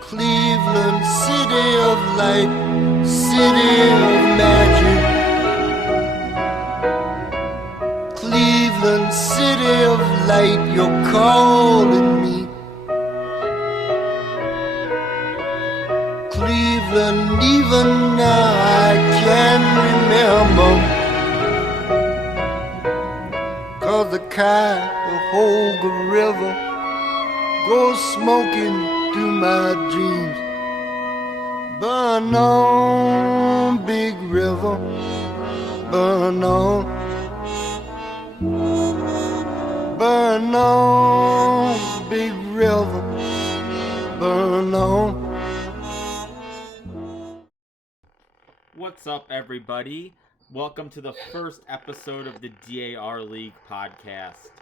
Cleveland, city of light, city of magic. Cleveland, city of light, you're calling me. Cleveland, even now I can remember, 'cause the Cuyahoga River goes smoking through my dreams. Burn on, big river, burn on. Burn on, big river, burn on. What's up, everybody? Welcome to the first episode of the DAR League podcast.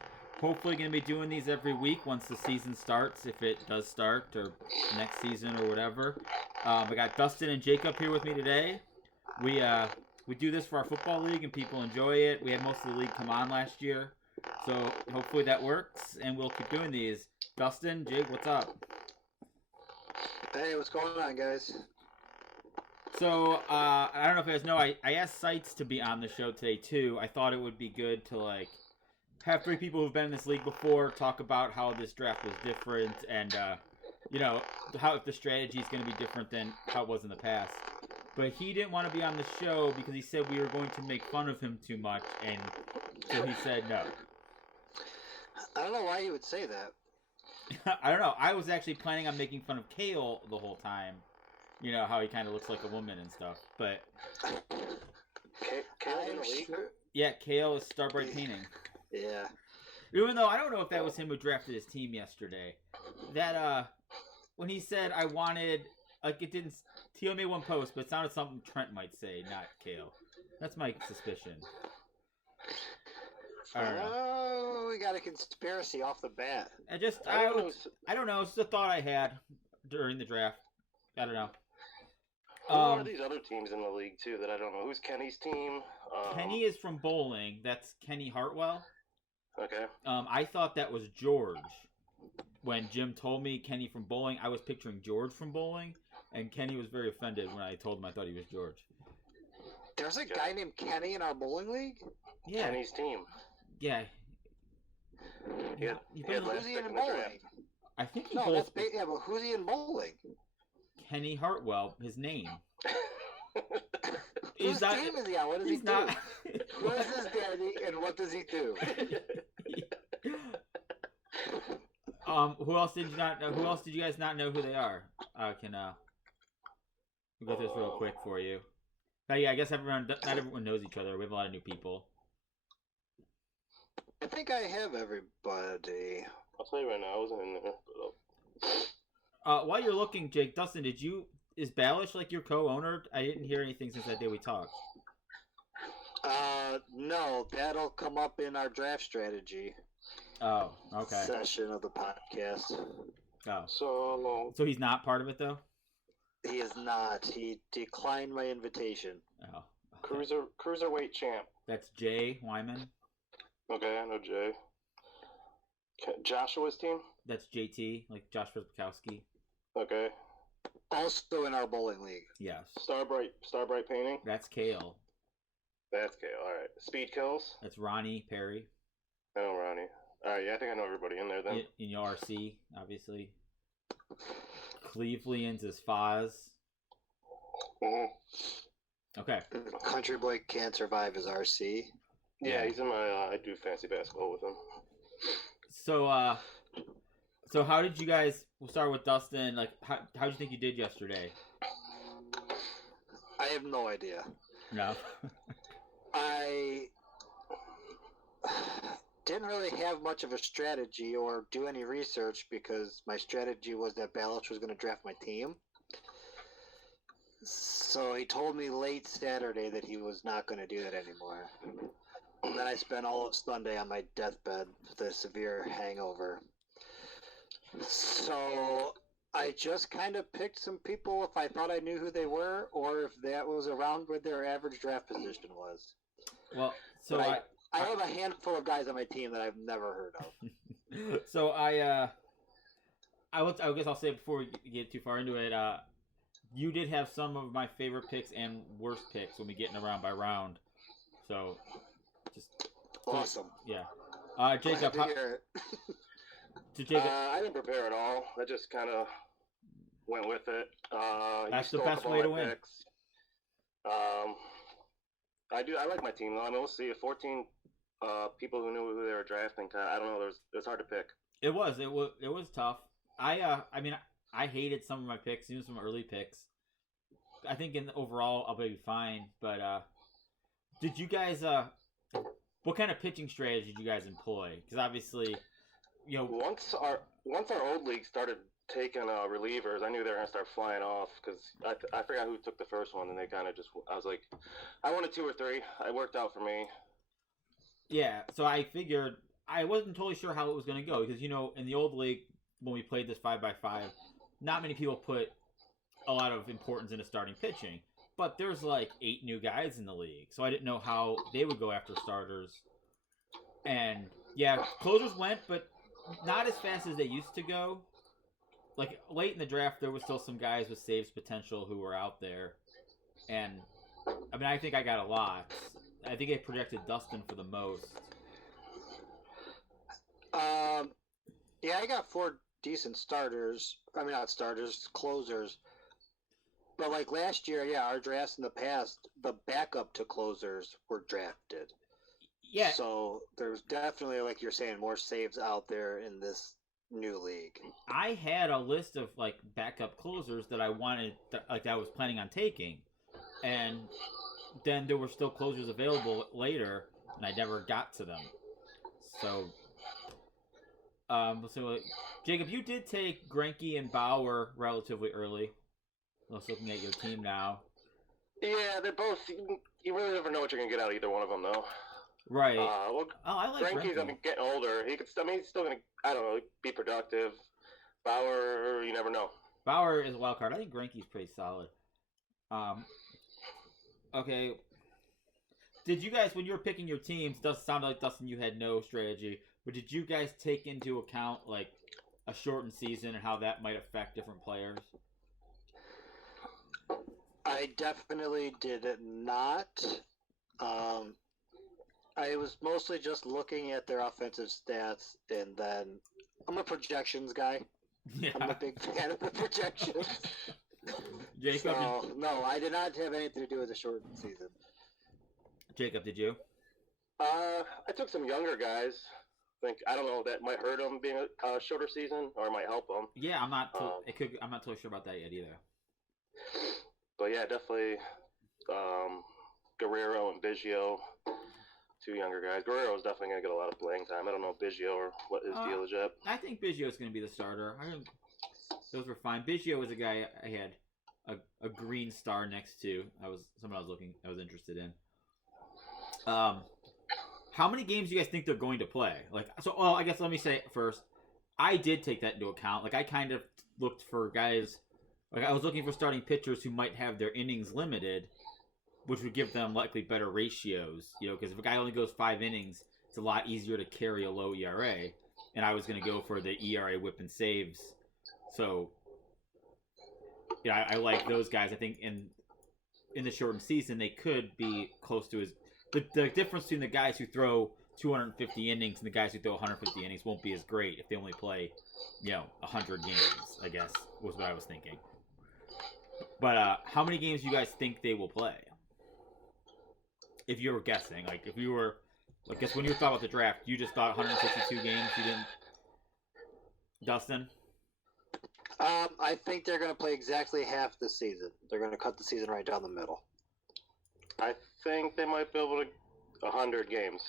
Hopefully going to be doing these every week once the season starts, if it does start, or next season or whatever. I got Dustin and Jacob here with me today. We do this for our football league and people enjoy it. We had most of the league come on last year, so hopefully that works and we'll keep doing these. Dustin, Jake, what's up? Hey, what's going on, guys? So, I don't know if you guys know, I asked Sites to be on the show today too. I thought it would be good to have three people who've been in this league before talk about how this draft was different and how if the strategy is going to be different than how it was in the past. But he didn't want to be on the show because he said we were going to make fun of him too much, and so he said no. I don't know why you would say that. I don't know. I was actually planning on making fun of Kale the whole time. You know, how he kind of looks like a woman and stuff. But Kale's in the league? Sure. Yeah, Kale is Starbright Painting. Yeah. Even though I don't know if that was him who drafted his team yesterday. That, when he said I wanted, it didn't, he only made one post, but it sounded something Trent might say, not Kale. That's my suspicion. I don't know. Oh, we got a conspiracy off the bat. I don't know. It's just a thought I had during the draft. I don't know. Who are these other teams in the league, too, that I don't know? Who's Kenny's team? Kenny is from bowling. That's Kenny Hartwell. Okay. I thought that was George. When Jim told me Kenny from bowling, I was picturing George from bowling, and Kenny was very offended when I told him I thought he was George. There's a guy named Kenny in our bowling league? Yeah. Kenny's team. Yeah. Who's he in bowling? I think he No, bowls. yeah, but who's he in bowling? Kenny Hartwell, his name. Whose team is he on? What does he do? Who is his daddy, and what does he do? Who else did you not know? Who else did you guys not know who they are? I can we'll go through this real quick for you. But yeah, I guess not everyone knows each other. We have a lot of new people. I think I have everybody. I'll tell you right now, I wasn't in there. While you're looking, Jake, Dustin, is Balish your co-owner? I didn't hear anything since that day we talked. No, that'll come up in our draft strategy. Oh, okay. Session of the podcast. Oh. So he's not part of it, though? He is not. He declined my invitation. Oh. Okay. Cruiserweight champ. That's Jay Wyman? Okay, I know Jay. Joshua's team? That's JT, Josh Rzbikowski. Okay. Also in our bowling league. Yes. Starbright Painting? That's Kale. That's Kale, alright. Speed Kills? That's Ronnie Perry. I know Ronnie. Alright, yeah, I think I know everybody in there then. In your RC, obviously. Cleveland's is Foz. Mm-hmm. Okay. Country Boy Can't Survive is RC. Yeah, he's in my, I do fancy basketball with him. So how did you guys, we'll start with Dustin, how did you think you did yesterday? I have no idea. No? I didn't really have much of a strategy or do any research because my strategy was that Balish was going to draft my team. So he told me late Saturday that he was not going to do that anymore. And then I spent all of Sunday on my deathbed with a severe hangover. So I just kind of picked some people if I thought I knew who they were or if that was around where their average draft position was. Well, so I have a handful of guys on my team that I've never heard of. So I I guess I'll say it before we get too far into it. You did have some of my favorite picks and worst picks when we get in a round by round. So, just Awesome. yeah. Glad Jacob, to hear it. Jacob, I didn't prepare at all. I just kind of went with it. That's the stole a best couple way of to my win. picks. I like my team though. I mean, we'll see. 14 people who knew who they were drafting. I don't know. It's hard to pick. it was tough. I mean, I hated some of my picks, even some early picks. I think in overall I'll be fine. But did you guys what kind of pitching strategy did you guys employ? Because obviously, you know, Once our old league started taking relievers, I knew they were gonna start flying off because I forgot who took the first one, and they kind of just. I was like, I wanted 2 or 3. It worked out for me. yeah. So I figured I wasn't totally sure how it was going to go because you know in the old league when we played this 5x5, not many people put a lot of importance into starting pitching. But there's like 8 new guys in the league, so I didn't know how they would go after starters. And yeah, closers went, but not as fast as they used to go. Like late in the draft, there was still some guys with saves potential who were out there, and I mean, I think I got a lot. I think I projected Dustin for the most. Yeah, I got 4 decent starters. I mean, not starters, closers. But like last year, yeah, our drafts in the past, the backup to closers were drafted. Yeah, So there's definitely, like you're saying, more saves out there in this new league. I had a list of like backup closers that I wanted, that I was planning on taking, and then there were still closers available later, and I never got to them. So, Jacob, you did take Greinke and Bauer relatively early. I was looking at your team now. Yeah, they're both. You really never know what you're gonna get out of either one of them, though. Right. Well, I like Greinke's, Greinke. getting older. He's still gonna. I don't know. Be productive. Bauer, you never know. Bauer is a wild card. I think Greinke's pretty solid. Okay. Did you guys, when you were picking your teams, does sound like Dustin, you had no strategy, but did you guys take into account like a shortened season and how that might affect different players? I definitely did not. I was mostly just looking at their offensive stats, and then I'm a projections guy. Yeah. I'm a big fan of the projections. Jacob, So, no, I did not have anything to do with the shortened season. Jacob, did you? I took some younger guys. I don't know if that might hurt them being a shorter season, or it might help them. Yeah, I'm not. I'm not totally sure about that yet either. But yeah, definitely Guerrero and Biggio, 2 younger guys. Guerrero's definitely gonna get a lot of playing time. I don't know Biggio or what his deal is yet. I think Biggio is going to be the starter. Those were fine. Biggio was a guy I had a green star next to. I was interested in. How many games do you guys think they're going to play? I guess let me say first, I did take that into account. Like, I kind of looked for guys, like I was looking for starting pitchers who might have their innings limited, which would give them likely better ratios. You know, because if a guy only goes 5 innings, it's a lot easier to carry a low ERA. And I was going to go for the ERA whip and saves. So, yeah, I like those guys. I think in the shortened season, they could be close to his. The difference between the guys who throw 250 innings and the guys who throw 150 innings won't be as great if they only play, 100 games, I guess, was what I was thinking. But how many games do you guys think they will play? If you were guessing, like if you were, I guess when you thought about the draft, you just thought 162 games. You didn't, Dustin? I think they're going to play exactly half the season. They're going to cut the season right down the middle. I think they might be able to 100 games.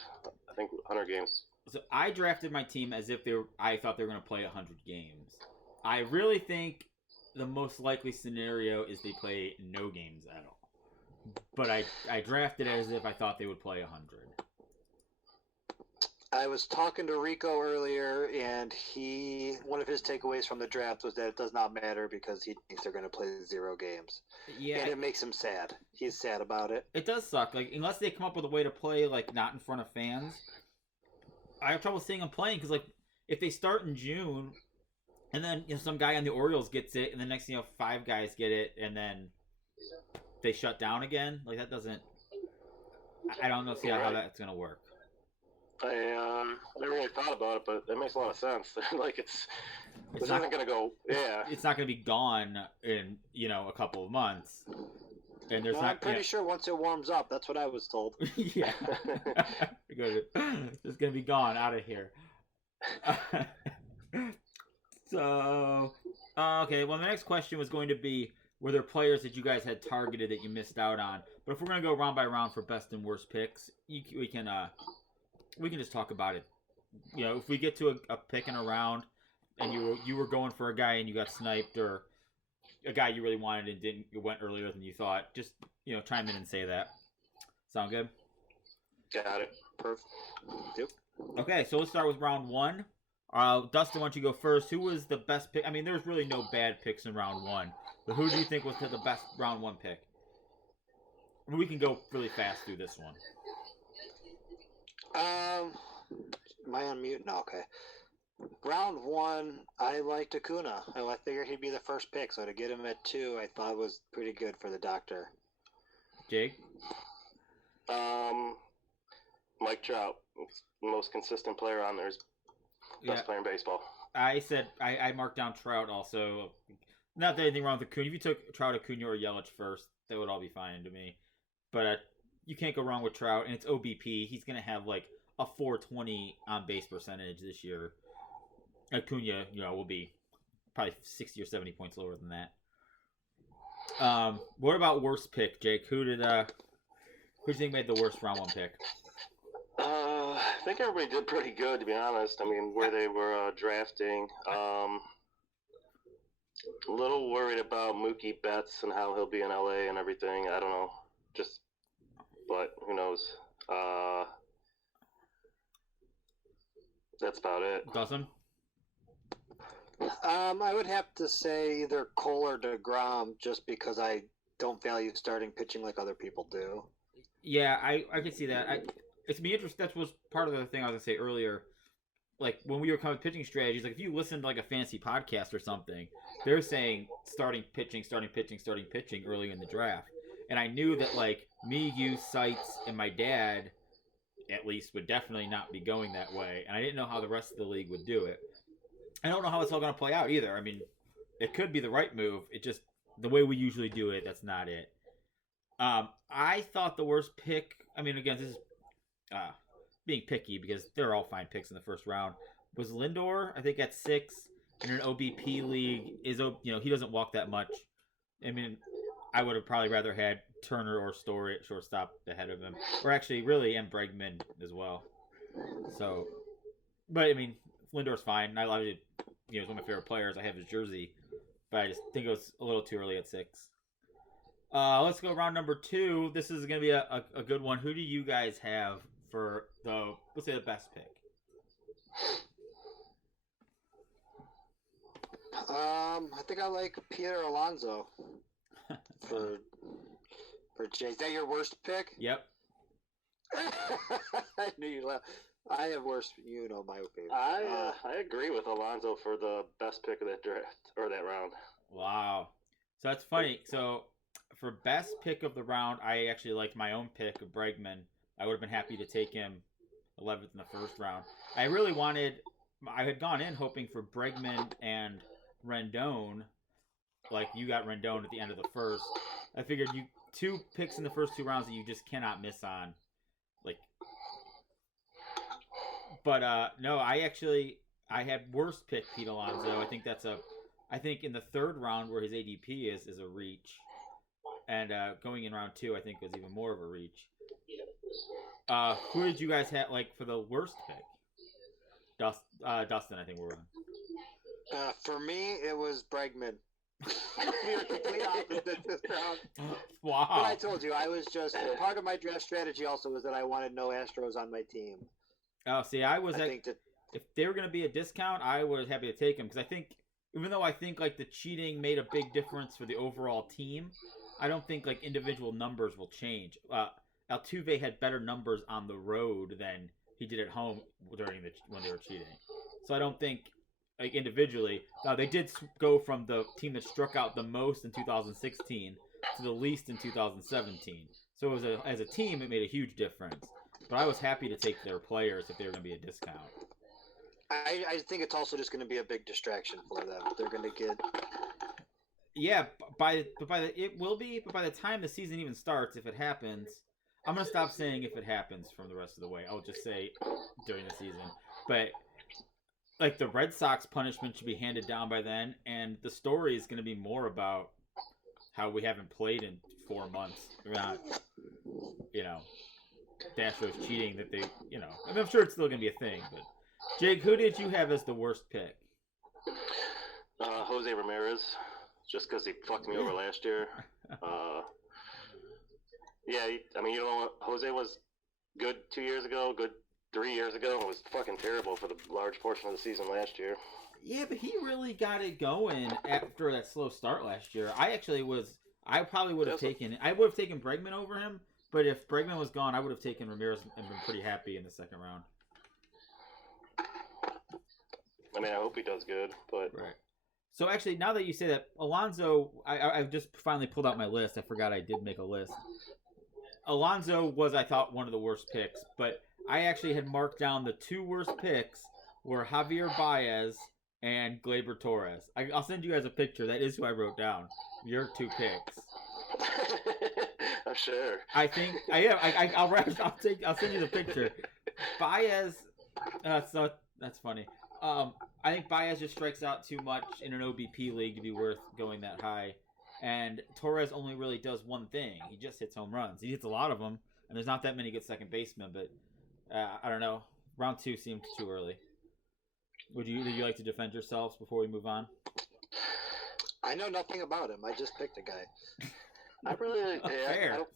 I think 100 games. So I drafted my team as if I thought they were going to play 100 games. I really think the most likely scenario is they play no games at all. But I drafted as if I thought they would play 100. I was talking to Rico earlier, and one of his takeaways from the draft was that it does not matter because he thinks they're going to play 0 games. Yeah, and it makes him sad. He's sad about it. It does suck. Like, unless they come up with a way to play like not in front of fans, I have trouble seeing them playing because like if they start in June And then some guy on the Orioles gets it, and the next thing you know, 5 guys get it, and then they shut down again. Like that doesn't. I don't know. See how that's gonna work. I never really thought about it, but it makes a lot of sense. Like this isn't gonna go. Yeah. It's not gonna be gone in a couple of months. And there's I'm pretty sure once it warms up, that's what I was told. Yeah. It's gonna be gone out of here. So, okay. Well, the next question was going to be: were there players that you guys had targeted that you missed out on? But if we're gonna go round by round for best and worst picks, we can just talk about it. If we get to a pick in a round, and you were going for a guy and you got sniped, or a guy you really wanted and went earlier than you thought, just chime in and say that. Sound good? Got it. Perfect. Yep. Okay, so let's start with round 1. Dustin, why don't you go first? Who was the best pick? I mean, there's really no bad picks in round 1, but who do you think was the best round 1 pick? We can go really fast through this one. Am I on mute? No, okay. Round 1, I liked Acuna. I figured he'd be the first pick, so to get him at 2, I thought was pretty good for the doctor. Jake? Mike Trout, most consistent player on there. Best player in baseball. I said I marked down Trout also. Not that anything wrong with Acuna. If you took Trout, Acuna, or Yelich first, that would all be fine to me. But you can't go wrong with Trout, and it's OBP. He's going to have like a 420 on base percentage this year. Acuna, will be probably 60 or 70 points lower than that. What about worst pick, Jake? Who do you think made the worst round 1 pick? I think everybody did pretty good, to be honest. I mean, where they were drafting. A little worried about Mookie Betts and how he'll be in LA and everything. I don't know. But who knows? That's about it. Dawson? I would have to say either Cole or DeGrom, just because I don't value starting pitching like other people do. Yeah, I can see that. It's me interesting. That was part of the thing I was gonna say earlier. Like when we were coming with pitching strategies, like if you listen to like a fantasy podcast or something, they're saying starting pitching early in the draft. And I knew that like me, you, Sites, and my dad, at least, would definitely not be going that way. And I didn't know how the rest of the league would do it. I don't know how it's all going to play out either. I mean, it could be the right move. It just, the way we usually do it, that's not it. I thought the worst pick, I mean, again, this is being picky because they're all fine picks in the first round, was Lindor, I think at 6, in an OBP league. He doesn't walk that much. I mean, I would have probably rather had Turner or Story at shortstop ahead of him. Or actually, really, and Bregman as well. So, but I mean, Lindor's fine. I love it. He's one of my favorite players. I have his jersey. But I just think it was a little too early at 6. Let's go round number 2. This is going to be a good one. Who do you guys have for let's say the best pick? I think I like Peter Alonso for Jay. Is that your worst pick? Yep. I knew you laughed. I have worse. My opinion. I agree with Alonso for the best pick of that draft or that round. Wow. So that's funny. So for best pick of the round, I actually liked my own pick of Bregman. I would have been happy to take him 11th in the first round. I had gone in hoping for Bregman and Rendon. Like you got Rendon at the end of the first. I figured 2 picks in the first 2 rounds that you just cannot miss on. But no, I had worst pick Pete Alonso. I think in the 3rd round where his ADP is a reach, and going in round 2 I think was even more of a reach. Who did you guys have for the worst pick? Dustin, I think we're on. For me, it was Bregman. We were complete opposites this round. Wow. But I told you, I was just part of my draft strategy. Also, was that I wanted no Astros on my team. Oh, see, if they were going to be a discount, I was happy to take them because I think, even though I think the cheating made a big difference for the overall team, I don't think individual numbers will change. Altuve had better numbers on the road than he did at home when they were cheating. So I don't think like individually. Now they did go from the team that struck out the most in 2016 to the least in 2017. So as a team, it made a huge difference. But I was happy to take their players if they were going to be a discount. I think it's also just going to be a big distraction for them. They're going to get. Yeah, it will be. But by the time the season even starts, if it happens, I'm going to stop saying if it happens from the rest of the way. I'll just say during the season. But like the Red Sox punishment should be handed down by then, and the story is going to be more about how we haven't played in 4 months. We're not, Astros cheating that they, I mean, I'm sure it's still going to be a thing. But Jake, who did you have as the worst pick? Jose Ramirez, just because he fucked me over last year. Yeah, Jose was good 2 years ago, good 3 years ago, and was fucking terrible for the large portion of the season last year. Yeah, but he really got it going after that slow start last year. I probably would have taken Bregman over him, but if Bregman was gone, I would have taken Ramirez and been pretty happy in the second round. I mean, I hope he does good, but... Right. So actually, now that you say that, Alonso, I've just finally pulled out my list. I forgot I did make a list. Alonso was, I thought, one of the worst picks, but I actually had marked down the 2 worst picks were Javier Baez and Gleyber Torres. I'll send you guys a picture. That is who I wrote down. Your 2 picks. I'm sure. I think I am. I'll send you the picture. Baez. So that's funny. I think Baez just strikes out too much in an OBP league to be worth going that high. And Torres only really does one thing. He just hits home runs. He hits a lot of them, and there's not that many good second basemen. But I don't know. Round 2 seemed too early. Would you like to defend yourselves before we move on? I know nothing about him. I just picked a guy.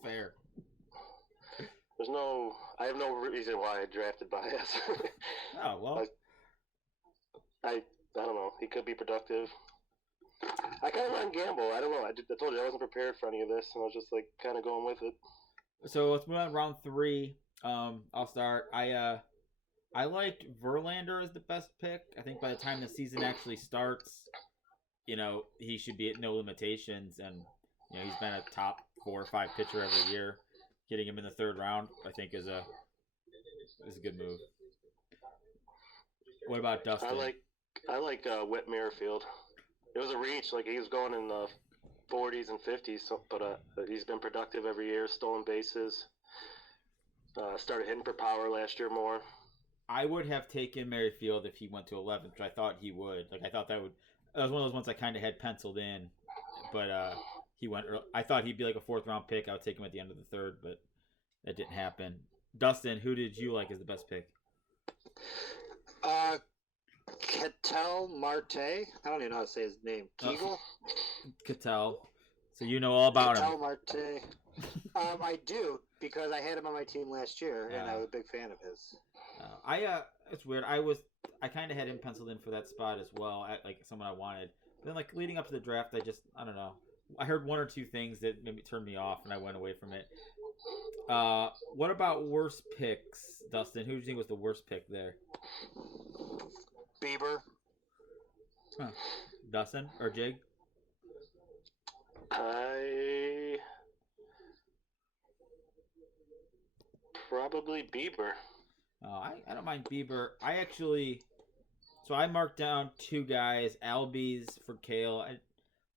Fair. I have no reason why I drafted Baez. Oh well. I don't know. He could be productive. I kind of ran gamble. I don't know. I told you I wasn't prepared for any of this, and I was just like kind of going with it. So let's move on to round 3. I'll start. I liked Verlander as the best pick. I think by the time the season actually starts, he should be at no limitations, and he's been a top 4 or 5 pitcher every year. Getting him in the 3rd round, I think, is a good move. What about Dustin? I like Whit Merrifield. It was a reach. Like, he was going in the 40s and 50s, but he's been productive every year. Stolen bases. Started hitting for power last year more. I would have taken Merrifield if he went to 11th, which I thought he would. Like, I thought that was one of those ones I kind of had penciled in, but he went early. I thought he'd be like a 4th round pick. I would take him at the end of the 3rd, but that didn't happen. Dustin, who did you like as the best pick? Ketel Marte. I don't even know how to say his name. Keagle? Ketel. So you know all about Ketel him. Marte. I do, because I had him on my team last year, and I was a big fan of his. It's weird. I kind of had him penciled in for that spot as well, like someone I wanted. But then, like, leading up to the draft, I don't know. I heard 1 or 2 things that maybe turned me off, and I went away from it. What about worst picks, Dustin? Who do you think was the worst pick there? Bieber. Huh. Dustin or Jig? Probably Bieber. I don't mind Bieber. So I marked down 2 guys, Albies for Kale.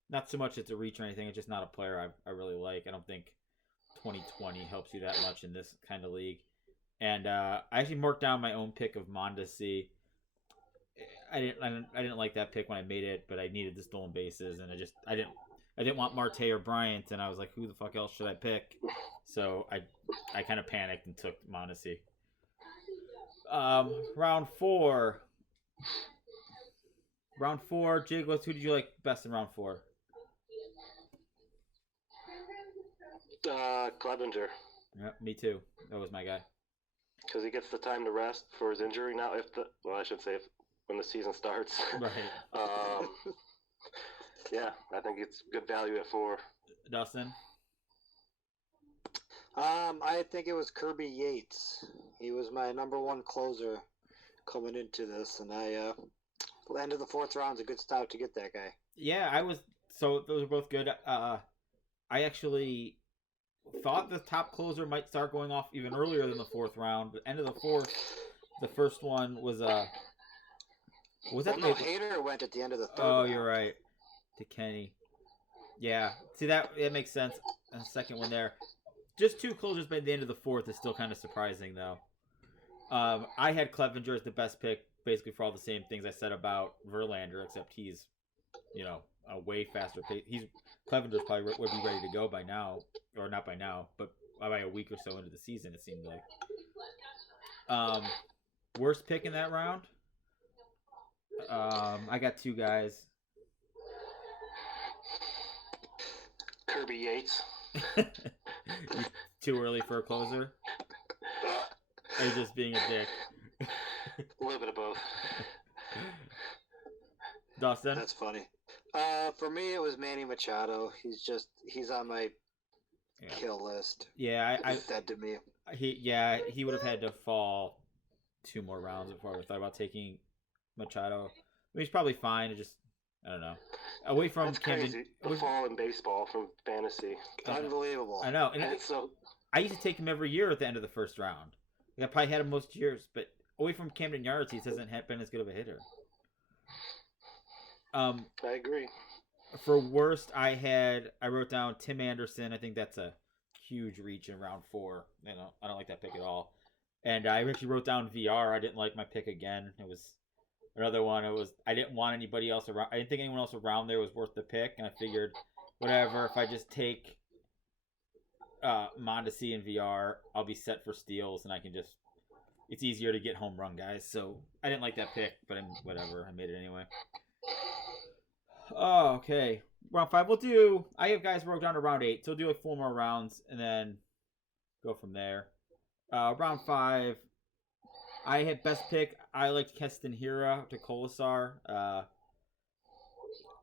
Not so much it's a reach or anything. It's just not a player I really like. I don't think 2020 helps you that much in this kind of league. And I actually marked down my own pick of Mondesi. I didn't like that pick when I made it, but I needed the stolen bases, and I didn't want Marte or Bryant, and I was like, who the fuck else should I pick? So I kind of panicked and took Mondesi. Round 4. Jig, who did you like best in round 4? Clevenger. Yeah, me too. That was my guy. Because he gets the time to rest for his injury now. I should say when the season starts. Right. Yeah, I think it's good value at 4. Dustin? I think it was Kirby Yates. He was my number 1 closer coming into this, and End of the 4th round's a good start to get that guy. Yeah, I was. So those are both good. I actually thought the top closer might start going off even earlier than the 4th round, but end of the 4th, the first one was that? Well, no, Hader went at the end of the 3rd. Oh, round. you're right. To Kenny. Yeah. See that makes sense. The second one there. Just 2 closers by the end of the 4th is still kind of surprising though. I had Clevenger as the best pick, basically for all the same things I said about Verlander, except he's, a way faster pace. Clevenger's probably would be ready to go by now, or not by now, but by a week or so into the season, it seemed like. Worst pick in that round. I got 2 guys. Kirby Yates. Too early for a closer. Or just being a dick. A little bit of both. Dustin? That's funny. For me, it was Manny Machado. He's on my kill list. Yeah, He's dead to me. He would have had to fall 2 more rounds before I thought about taking Machado. I mean, he's probably fine. I don't know. Away from That's Camden, crazy. The fall in baseball from fantasy. Unbelievable. I know. And It's so I used to take him every year at the end of the 1st round. I probably had him most years, but away from Camden Yards, he hasn't been as good of a hitter. I agree. For worst, I wrote down Tim Anderson. I think that's a huge reach in round 4. I don't like that pick at all. And I actually wrote down VR. I didn't like my pick again. It was another one. I didn't want anybody else around. I didn't think anyone else around there was worth the pick, and I figured, whatever. If I just take Mondesi and VR, I'll be set for steals, and I can just. It's easier to get home run guys. So I didn't like that pick, but whatever. I made it anyway. Oh, okay. Round 5. I have guys broke down to round 8, so we'll do like 4 more rounds and then go from there. Round 5. I had best pick. I liked Keston Hiura to Colasar. I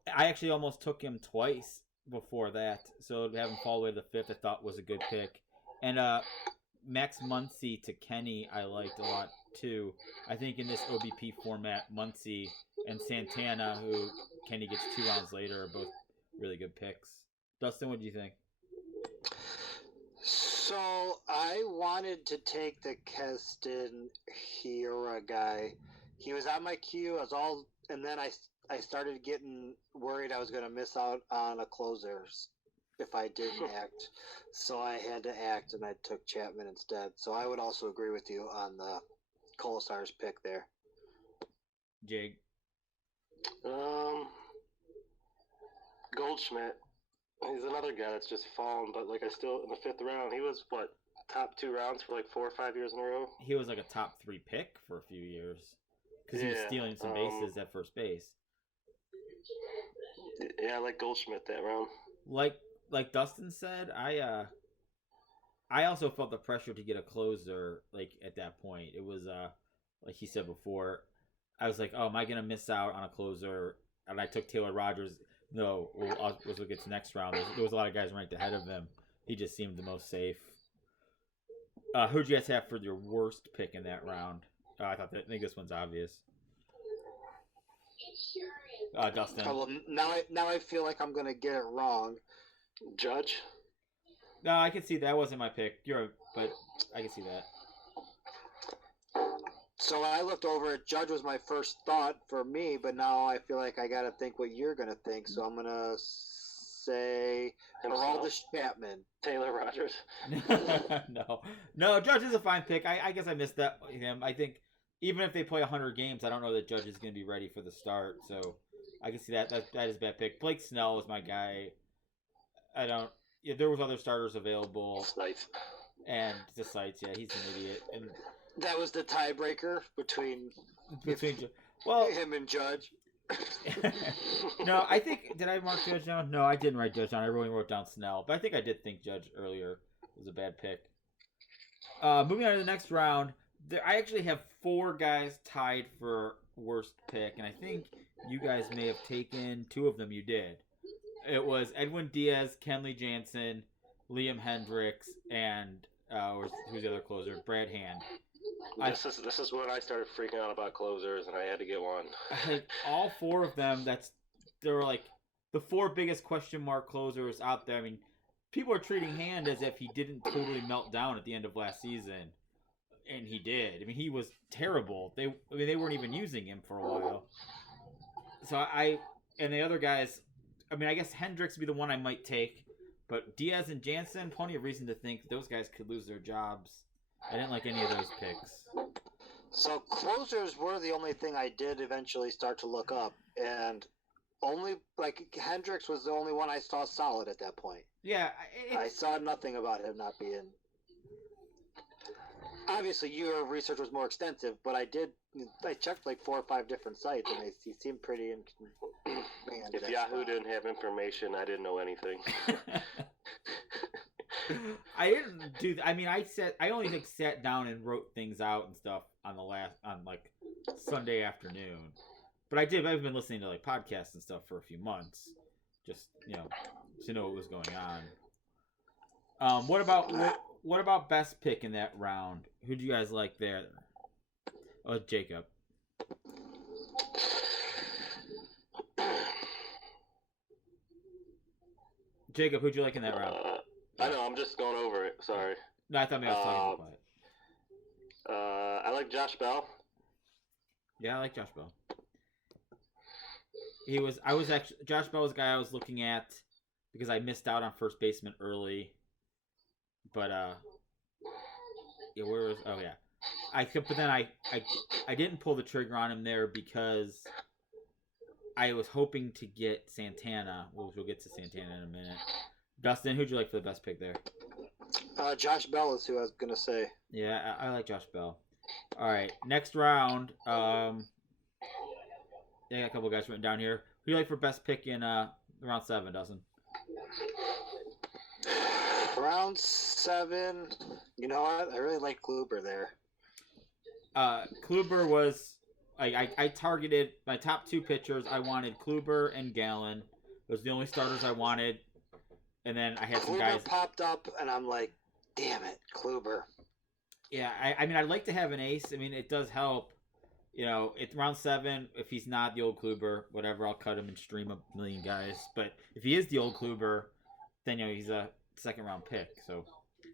actually almost took him twice before that, so to have him fall away to the 5th I thought was a good pick. And Max Muncy to Kenny I liked a lot too. I think in this OBP format, Muncy and Santana, who Kenny gets 2 rounds later, are both really good picks. Dustin, what do you think? So I wanted to take the Keston Hiura guy. He was on my queue. And then I started getting worried I was going to miss out on a closer if I didn't act. So I had to act, and I took Chapman instead. So I would also agree with you on the Colasar's pick there. Jake? Goldschmidt. He's another guy that's just fallen, but in the 5th round, he was top 2 rounds for 4 or 5 years in a row. He was like a top 3 pick for a few years because he was stealing some bases at first base. Yeah, I like Goldschmidt that round. Like Dustin said, I also felt the pressure to get a closer at that point. It was like he said before, I was like, oh, am I gonna miss out on a closer? And I took Taylor Rogers. No, we'll get to next round. There was a lot of guys ranked ahead of him. He just seemed the most safe. Who'd you guys have for your worst pick in that round? I think this one's obvious. Dustin. Oh, well, now I feel like I'm gonna get it wrong. Judge. No, I can see that wasn't my pick. But I can see that. So I looked over it. Judge was my first thought for me, but now I feel like I got to think what you're going to think. So I'm going to say Aroldis Chapman. Taylor Rogers. No, Judge is a fine pick. I guess I missed him. I think even if they play 100 games, I don't know that Judge is going to be ready for the start. So I can see that. That is a bad pick. Blake Snell was my guy. There was other starters available. Sites. And the Sites, yeah, he's an idiot. And that was the tiebreaker between him and Judge. No, I think did I mark Judge down? No, I didn't write Judge down. I really wrote down Snell, but I think I did think Judge earlier was a bad pick. Moving on to the next round, I actually have 4 guys tied for worst pick, and I think you guys may have taken 2 of them. You did. It was Edwin Diaz, Kenley Jansen, Liam Hendricks, and who's the other closer? Brad Hand. This is when I started freaking out about closers, and I had to get one. I think all four of them. They were like the four biggest question mark closers out there. I mean, people are treating Hand as if he didn't totally melt down at the end of last season, and he did. I mean, he was terrible. They weren't even using him for a while. So and the other guys. I mean, I guess Hendricks would be the one I might take, but Diaz and Jansen, plenty of reason to think those guys could lose their jobs. I didn't like any of those picks. So closers were the only thing I did eventually start to look up, and only Hendricks was the only one I saw solid at that point. Yeah, I saw nothing about him not being. Obviously, your research was more extensive, but I checked like 4 or 5 different sites, and he seemed pretty. If Yahoo didn't have information, I didn't know anything. I didn't do. I mean, I only sat down and wrote things out and stuff on like Sunday afternoon. But I've been listening to like podcasts and stuff for a few months, just to know what was going on. What about best pick in that round? Who do you guys like there? Oh, Jacob. Jacob, who'd you like in that round? I know, I'm just going over it. Sorry. No, I thought maybe I was talking about it. I like Josh Bell. Yeah, I like Josh Bell. Josh Bell was a guy I was looking at because I missed out on first baseman early. But but then I didn't pull the trigger on him there because I was hoping to get Santana. We'll get to Santana in a minute. Dustin, who'd you like for the best pick there? Josh Bell is who I was gonna say. Yeah, I like Josh Bell. All right, next round. I got a couple guys written down here. Who do you like for best pick in round 7, Dustin? Round 7. You know what? I really like Kluber there. Kluber was. I targeted my top 2 pitchers. I wanted Kluber and Gallen. Those are the only starters I wanted. And then I had some guys popped up, and I'm like, damn it, Kluber. Yeah, I mean, I'd like to have an ace. I mean, it does help. It's round 7. If he's not the old Kluber, whatever, I'll cut him and stream a million guys. But if he is the old Kluber, then he's a second-round pick. So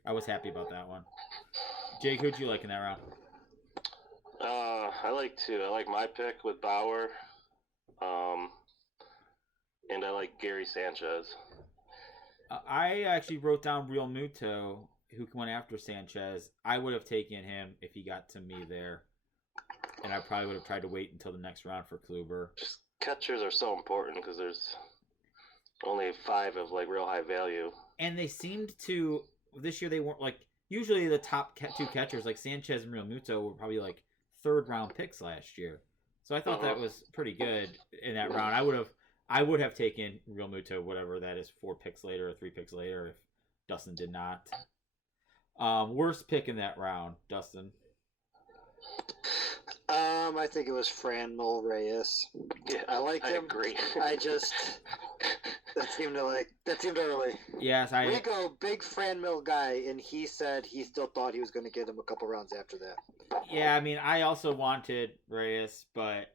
I was happy about that one. Jake, who'd you like in that round? I like 2. I like my pick with Bauer, and I like Gary Sanchez. I actually wrote down Real Muto, who went after Sanchez. I would have taken him if he got to me there. And I probably would have tried to wait until the next round for Kluber. Just catchers are so important because there's only 5 of like real high value. And they seemed to this year they weren't like usually the top 2 catchers like Sanchez and Real Muto were probably like 3rd round picks last year. So I thought that was pretty good in that round. I would have taken Real Muto, whatever that is, 4 picks later or 3 picks later if Dustin did not. Worst pick in that round, Dustin. I think it was Franmil Reyes. Yeah, I like him. Agree. I just that seemed early. Yes, Rico, big Franmil guy, and he said he still thought he was going to get him a couple rounds after that. Yeah, I mean, I also wanted Reyes, but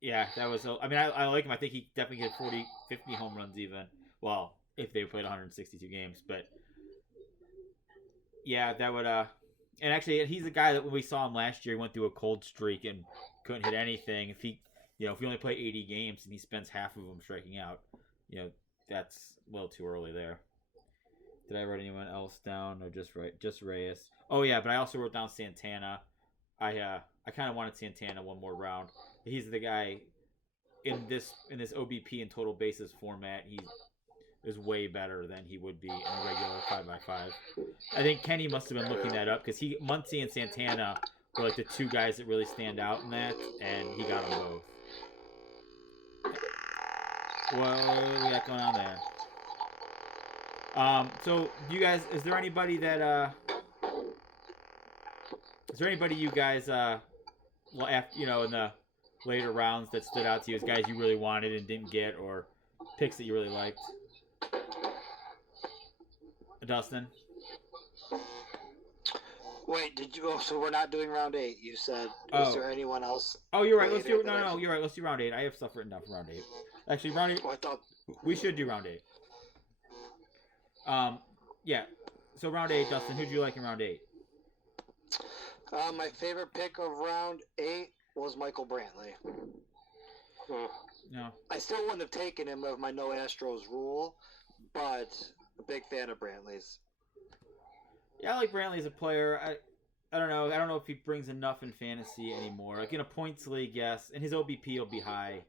yeah, that was. I mean, I like him. I think he definitely get 40, 50 home runs even. Well, if they played 162 games, but yeah, that would. And actually, he's a guy that when we saw him last year, he went through a cold streak and couldn't hit anything. If he only play 80 games and he spends half of them striking out, that's a little too early there. Did I write anyone else down or just Reyes? Oh yeah, but I also wrote down Santana. I kind of wanted Santana one more round. He's the guy in this OBP and total bases format. He is way better than he would be in a regular 5x5. I think Kenny must have been looking that up because Muncy and Santana were like the 2 guys that really stand out in that, and he got them both. What do we got going on there? So you guys, is there anybody you guys, in the later rounds that stood out to you as guys you really wanted and didn't get, or picks that you really liked? Dustin? Wait, did you? Oh, so we're not doing round 8. You said. Oh. Is there anyone else? Oh, you're right. Let's do later that I no. should- You're right. Let's do round 8. I have stuff written down for round 8. Actually, round 8. Oh, I thought. We should do round 8. Yeah. So round 8, Dustin. Who'd you like in round 8? My favorite pick of round 8 was Michael Brantley. No. I still wouldn't have taken him of my no Astros rule, but a big fan of Brantley's. Yeah, I like Brantley as a player. I don't know. I don't know if he brings enough in fantasy anymore. Like in a points league, yes, and his OBP will be high.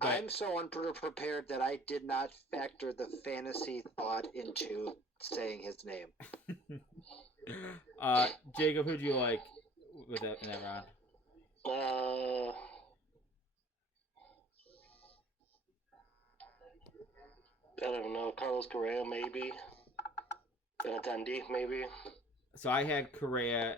But I'm so unprepared that I did not factor the fantasy thought into saying his name. Jacob, who'd you like with that in that round? I don't know. Carlos Correa, maybe. Benintendi, maybe. So I had Correa.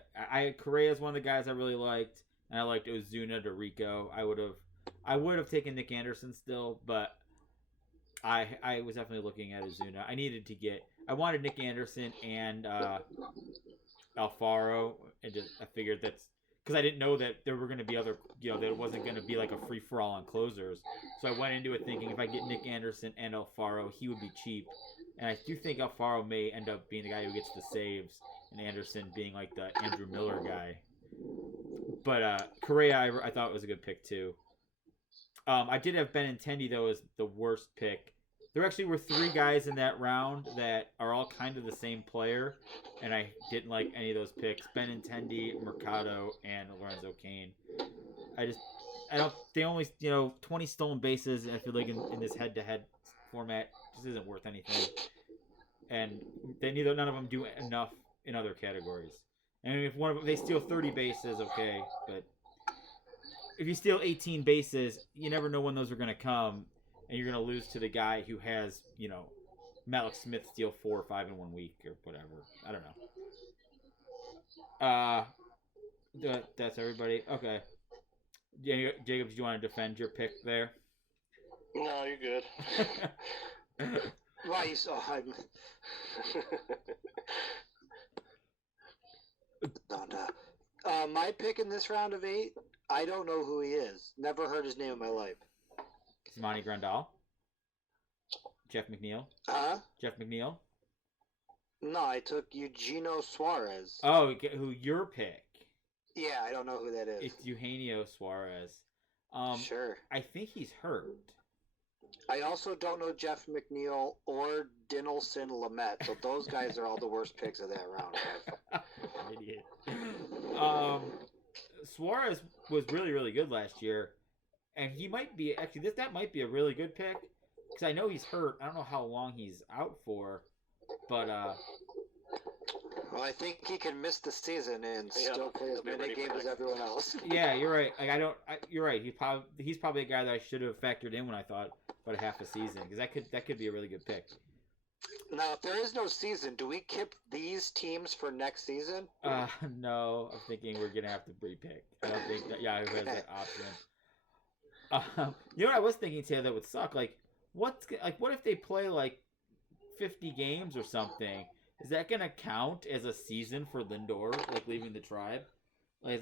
Correa is one of the guys I really liked, and I liked Ozuna to Rico. I would have taken Nick Anderson still, but I was definitely looking at Ozuna. I wanted Nick Anderson and Alfaro, and I figured that's because I didn't know that there were going to be other, that it wasn't going to be like a free for all on closers. So I went into it thinking if I get Nick Anderson and Alfaro, he would be cheap, and I do think Alfaro may end up being the guy who gets the saves, and Anderson being like the Andrew Miller guy. But Correa, I thought was a good pick too. I did have Benintendi though as the worst pick. There actually were 3 guys in that round that are all kind of the same player, and I didn't like any of those picks. Benintendi, Mercado, and Lorenzo Cain. They only, 20 stolen bases, and I feel like in this head-to-head format, just isn't worth anything. And none of them do enough in other categories. And if one of them, they steal 30 bases, okay, but if you steal 18 bases, you never know when those are going to come, and you're going to lose to the guy who has, Malik Smith steal 4 or 5 in 1 week or whatever. I don't know. That's everybody. Okay. Jacob, do you want to defend your pick there? No, you're good. Why you so my pick in this round of 8, I don't know who he is. Never heard his name in my life. Yasmani Grandal? Jeff McNeil? Huh? Jeff McNeil? No, I took Eugenio Suarez. Oh, who your pick? Yeah, I don't know who that is. It's Eugenio Suarez. Sure. I think he's hurt. I also don't know Jeff McNeil or Dinelson Lamet, so those guys are all the worst picks of that round. Idiot. Suarez was really, really good last year, and he might be actually that might be a really good pick because I know he's hurt. I don't know how long he's out for, but well, I think he can miss the season and still play as many games as everyone else. Yeah, you're right. Like you're right. He's probably a guy that I should have factored in when I thought about a half a season because that could be a really good pick. Now, if there is no season, do we keep these teams for next season? No. I'm thinking we're gonna have to re-pick. I don't think that Yahoo has that option. You know what I was thinking today that would suck? What if they play like 50 games or something? Is that gonna count as a season for Lindor, like leaving the tribe? Like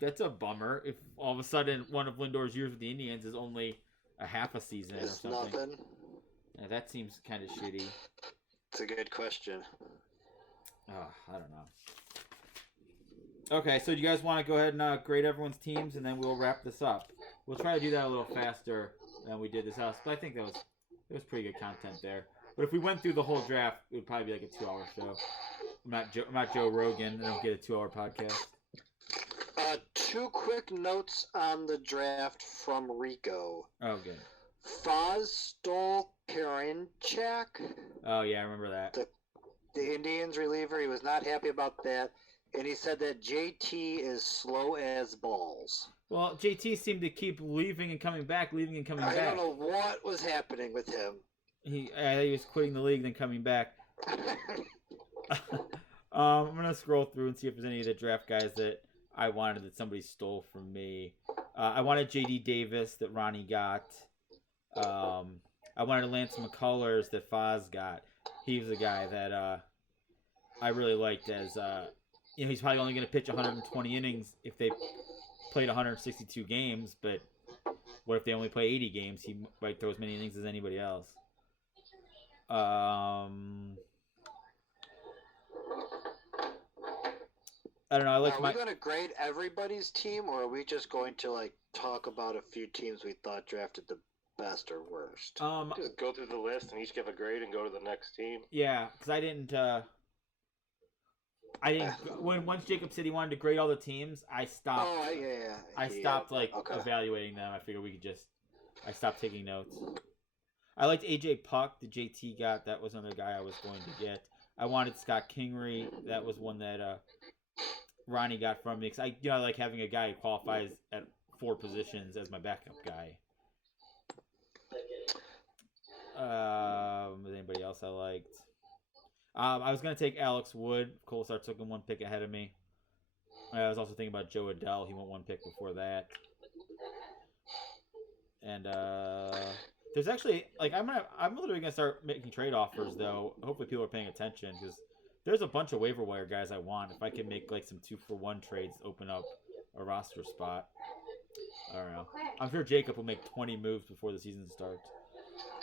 that's a bummer if all of a sudden one of Lindor's years with the Indians is only a half a season or something. Nothing. Yeah, that seems kind of shitty. It's a good question. I don't know. Okay, so do you guys want to go ahead and grade everyone's teams, and then we'll wrap this up. We'll try to do that a little faster than we did this house, but I think that was pretty good content there. But if we went through the whole draft, it would probably be like a 2-hour show. I'm not Joe Rogan. I don't get a 2-hour podcast. 2 quick notes on the draft from Rico. Oh, good. Foz stole Karinchak. Oh, yeah, I remember that. The Indians reliever. He was not happy about that. And he said that JT is slow as balls. Well, JT seemed to keep leaving and coming back, back. I don't know what was happening with him. He was quitting the league, then coming back. I'm going to scroll through and see if there's any of the draft guys that I wanted that somebody stole from me. I wanted J.D. Davis that Ronnie got. I wanted Lance McCullers that Foz got. He was a guy that I really liked as he's probably only going to pitch 120 innings if they played 162 games. But what if they only play 80 games? He might throw as many innings as anybody else. I don't know. Are we going to grade everybody's team, or are we just going to like talk about a few teams we thought drafted the best or worst? Just go through the list and each give a grade and go to the next team. Yeah, because I didn't. Once Jacob said he wanted to grade all the teams, I stopped. Oh yeah. I stopped evaluating them. I figured we could just. I stopped taking notes. I liked AJ Puck, the JT got. That was another guy I was going to get. I wanted Scott Kingery. That was one that Ronnie got from me. Because I like having a guy who qualifies at 4 positions as my backup guy. Was anybody else I liked? I was going to take Alex Wood. Colasar took him 1 pick ahead of me. I was also thinking about Joe Adell. He went 1 pick before that. And there's actually I'm literally gonna start making trade offers though. Hopefully people are paying attention because there's a bunch of waiver wire guys I want. If I can make like some 2-for-1 trades, open up a roster spot. I don't know. I'm sure Jacob will make 20 moves before the season starts.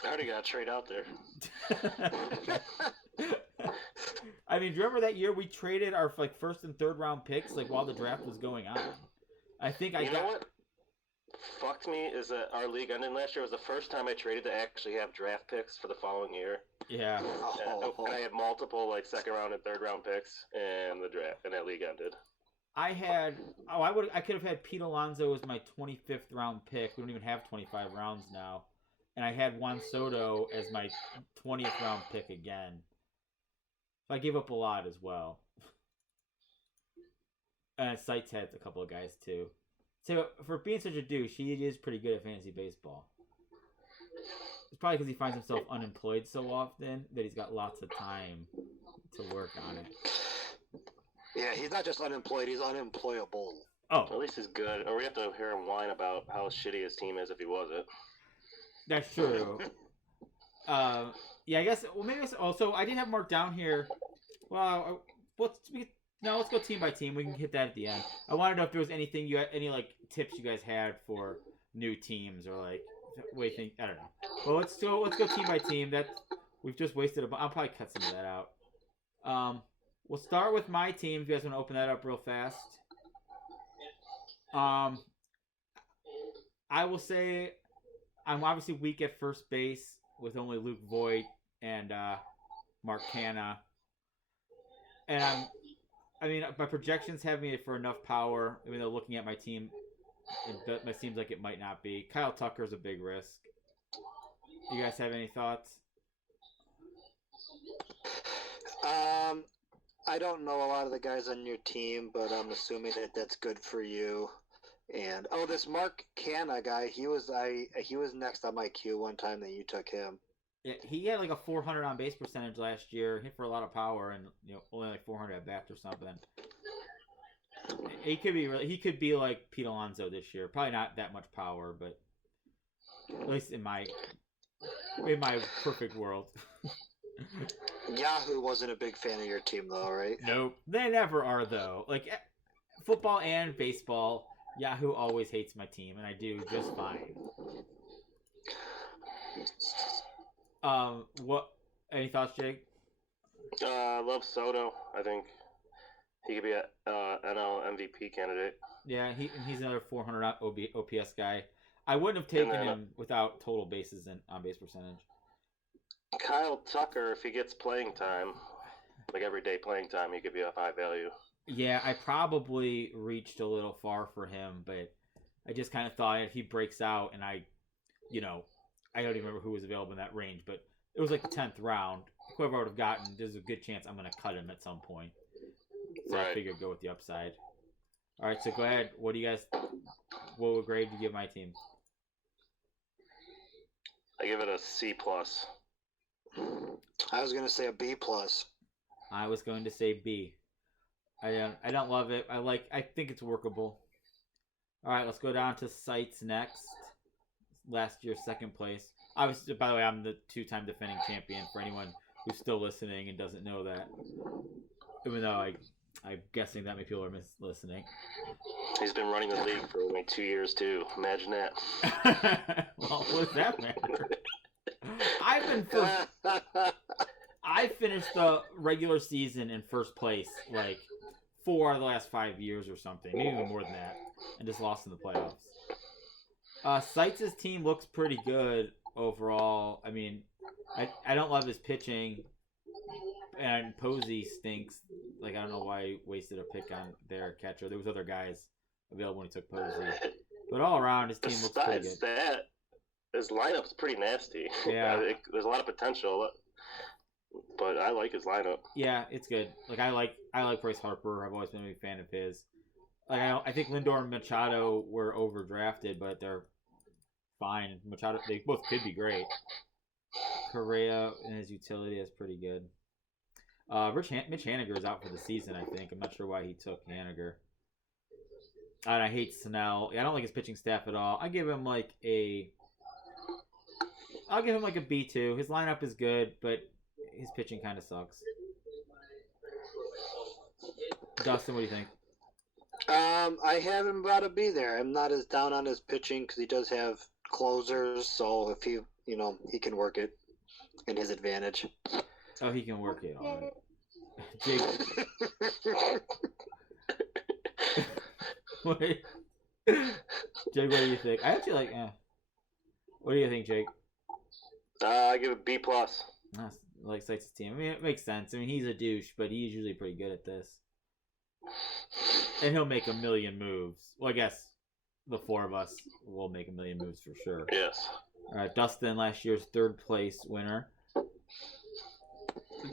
I already got a trade out there. I mean, do you remember that year we traded our first and third round picks while the draft was going on? I think You know what fucked me is that our league ended last year. It was the first time I traded to actually have draft picks for the following year. Yeah. And I had multiple second round and third round picks in the draft, and that league ended. I could have had Pete Alonso as my 25th round pick. We don't even have 25 rounds now. And I had Juan Soto as my 20th round pick again. I gave up a lot as well. And Sites had a couple of guys too. So for being such a douche, he is pretty good at fantasy baseball. It's probably because he finds himself unemployed so often that he's got lots of time to work on it. Yeah, he's not just unemployed, he's unemployable. Oh. At least he's good. Or we have to hear him whine about how shitty his team is if he wasn't. That's true. Yeah, I guess. Well, maybe. So I didn't have marked down here. Well, let's go team by team. We can hit that at the end. I wanted to know if there was any tips you guys had for new teams or I don't know. Well, let's go team by team. We've just wasted I'll probably cut some of that out. We'll start with my team. If you guys want to open that up real fast. I will say I'm obviously weak at first base with only Luke Voigt and Mark Canha. And my projections have me for enough power, even though looking at my team, it seems like it might not be. Kyle Tucker's a big risk. You guys have any thoughts? I don't know a lot of the guys on your team, but I'm assuming that's good for you. And this Mark Canha guy, he was next on my queue one time that you took him. Yeah, he had a 400 on base percentage last year. Hit for a lot of power, and only 400 at bats or something. He could be like Pete Alonso this year. Probably not that much power, but at least in my perfect world. Yahoo wasn't a big fan of your team though, right? Nope, they never are though. Football and baseball, Yahoo always hates my team, and I do just fine. What? Any thoughts, Jake? I love Soto. I think he could be a NL MVP candidate. Yeah, he's another 400 OPS guy. I wouldn't have taken him without total bases and on base percentage. Kyle Tucker, if he gets playing time, everyday playing time, he could be a high value. Yeah, I probably reached a little far for him, but I just kind of thought if he breaks out, and I don't even remember who was available in that range, but it was the 10th round. Whoever I would have gotten, there's a good chance I'm going to cut him at some point. So right. I figured go with the upside. All right, so go ahead. What grade do you give my team? I give it a C+. I was going to say a B+. I was going to say B. I don't love it. I think it's workable. All right, let's go down to Sites next. Last year's second place. Obviously, by the way, I'm the 2-time defending champion for anyone who's still listening and doesn't know that. Even though I'm guessing that many people are listening. He's been running the league for like 2 years too. Imagine that. Well, what does that matter? I finished the regular season in first place like 4 out of the last 5 years or something, maybe even more than that, and just lost in the playoffs. Seitz' team looks pretty good overall. I mean, I don't love his pitching, and Posey stinks. Like, I don't know why he wasted a pick on their catcher. There was other guys available when he took Posey. But all around, his team looks pretty good. Besides that, his lineup's pretty nasty. Yeah. There's a lot of potential, but I like his lineup. Yeah, it's good. Like, I like Bryce Harper. I've always been a big fan of his. Like, I think Lindor and Machado were overdrafted, but they're fine. Machado, they both could be great. Correa and his utility is pretty good. Mitch Haniger is out for the season, I think. I'm not sure why he took Haniger. And I hate Snell. I don't like his pitching staff at all. I give him like a B2. His lineup is good, but his pitching kind of sucks. Dustin, what do you think? I have him about a B there. I'm not as down on his pitching because he does have closers, so if he can work it in his advantage. Oh, he can work it. All right. Jake. Wait. Jake, what do you think? I actually like. What do you think, Jake? I give it B+. Like Seitz' team. I mean, it makes sense. I mean, he's a douche, but he's usually pretty good at this. And he'll make a million moves. Well, I guess the 4 of us will make a million moves for sure. Yes. All right, Dustin, last year's 3rd place winner.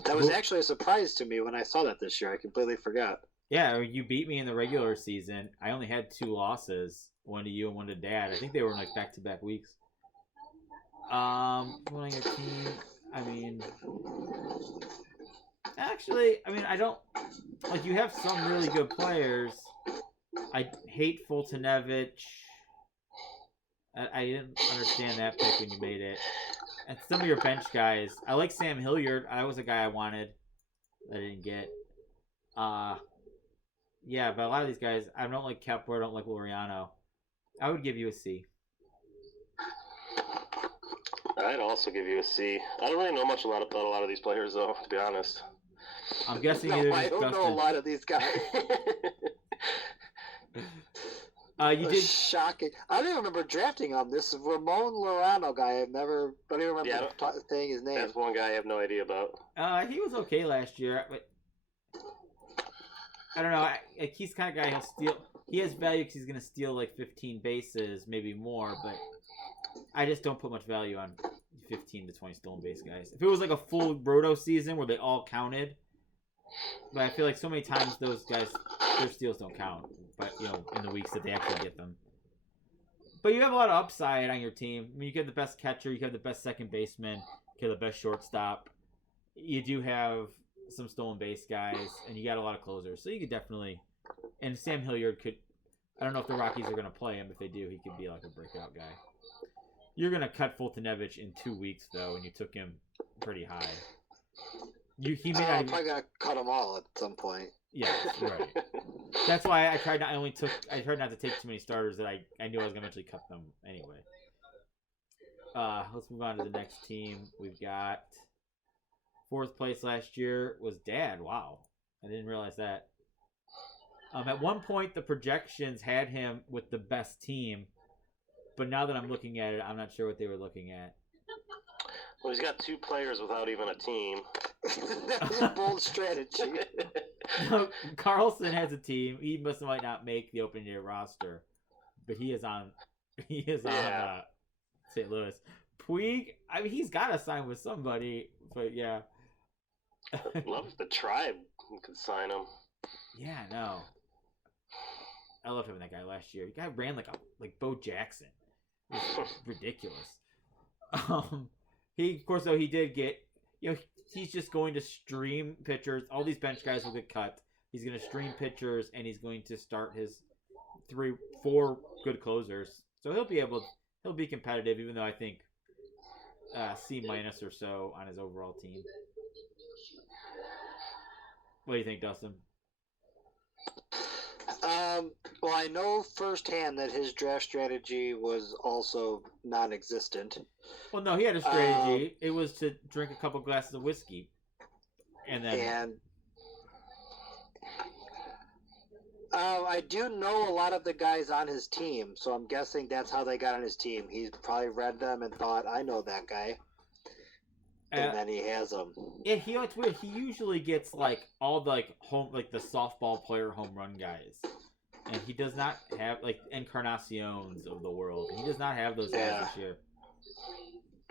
That was actually a surprise to me when I saw that this year. I completely forgot. Yeah, you beat me in the regular season. I only had 2 losses, one to you and one to Dad. I think they were in like back-to-back weeks. Winning a team, I mean, actually, I don't like. You have some really good players. I hate Fultonevich. I didn't understand that pick when you made it. And some of your bench guys, I like Sam Hilliard. I was a guy I wanted that I didn't get. Yeah, but a lot of these guys, I don't like Kepler. I don't like Laureano. I would give you a C. I'd also give you a C. I don't really know much about a lot of these players, though, to be honest. I'm guessing No, either I don't know a lot of these guys. You did shocking. I don't even remember drafting him. This Ramon Laureano guy. I don't even remember saying his name. That's one guy I have no idea about. He was okay last year, but I don't know. He's the kind of guy he'll steal. He has value because he's going to steal like 15 bases, maybe more, but I just don't put much value on 15 to 20 stolen base guys. If it was like a full roto season where they all counted, but I feel like so many times those guys, their steals don't count. But in the weeks that they actually get them. But you have a lot of upside on your team. I mean, you have the best catcher, you have the best second baseman, you have the best shortstop. You do have some stolen base guys, and you got a lot of closers. So you could definitely. And Sam Hilliard could. I don't know if the Rockies are going to play him. If they do, he could be like a breakout guy. You're going to cut Fultonevich in 2 weeks, though, and you took him pretty high. He may not I'm probably gonna cut them all at some point. Yeah, right. That's why I tried not to take too many starters that I knew I was gonna eventually cut them anyway. Let's move on to the next team. We've got 4th place last year was Dad. Wow, I didn't realize that. At one point, the projections had him with the best team, but now that I'm looking at it, I'm not sure what they were looking at. Well, he's got 2 players without even a team. That was a bold strategy. No, Carlson has a team. He might not make the open day roster, but he is on St. Louis. Puig, I mean, he's got to sign with somebody, but yeah. I'd love if the Tribe could sign him. Yeah, no. I loved having that guy last year. The guy ran like Bo Jackson. It was ridiculous. He, of course, though, he did get, he's just going to stream pitchers. All these bench guys will get cut. He's going to stream pitchers, and he's going to start his 3-4 good closers. So he'll be competitive, even though I think C- or so on his overall team. What do you think, Dustin? Well, I know firsthand that his draft strategy was also non-existent. Well, no, he had a strategy. It was to drink a couple glasses of whiskey, and then And I do know a lot of the guys on his team, so I'm guessing that's how they got on his team. He probably read them and thought, "I know that guy," and then he has them. Yeah, it's weird. He usually gets like all the the softball player home run guys, and he does not have like Encarnaciones of the world. He does not have those guys this year.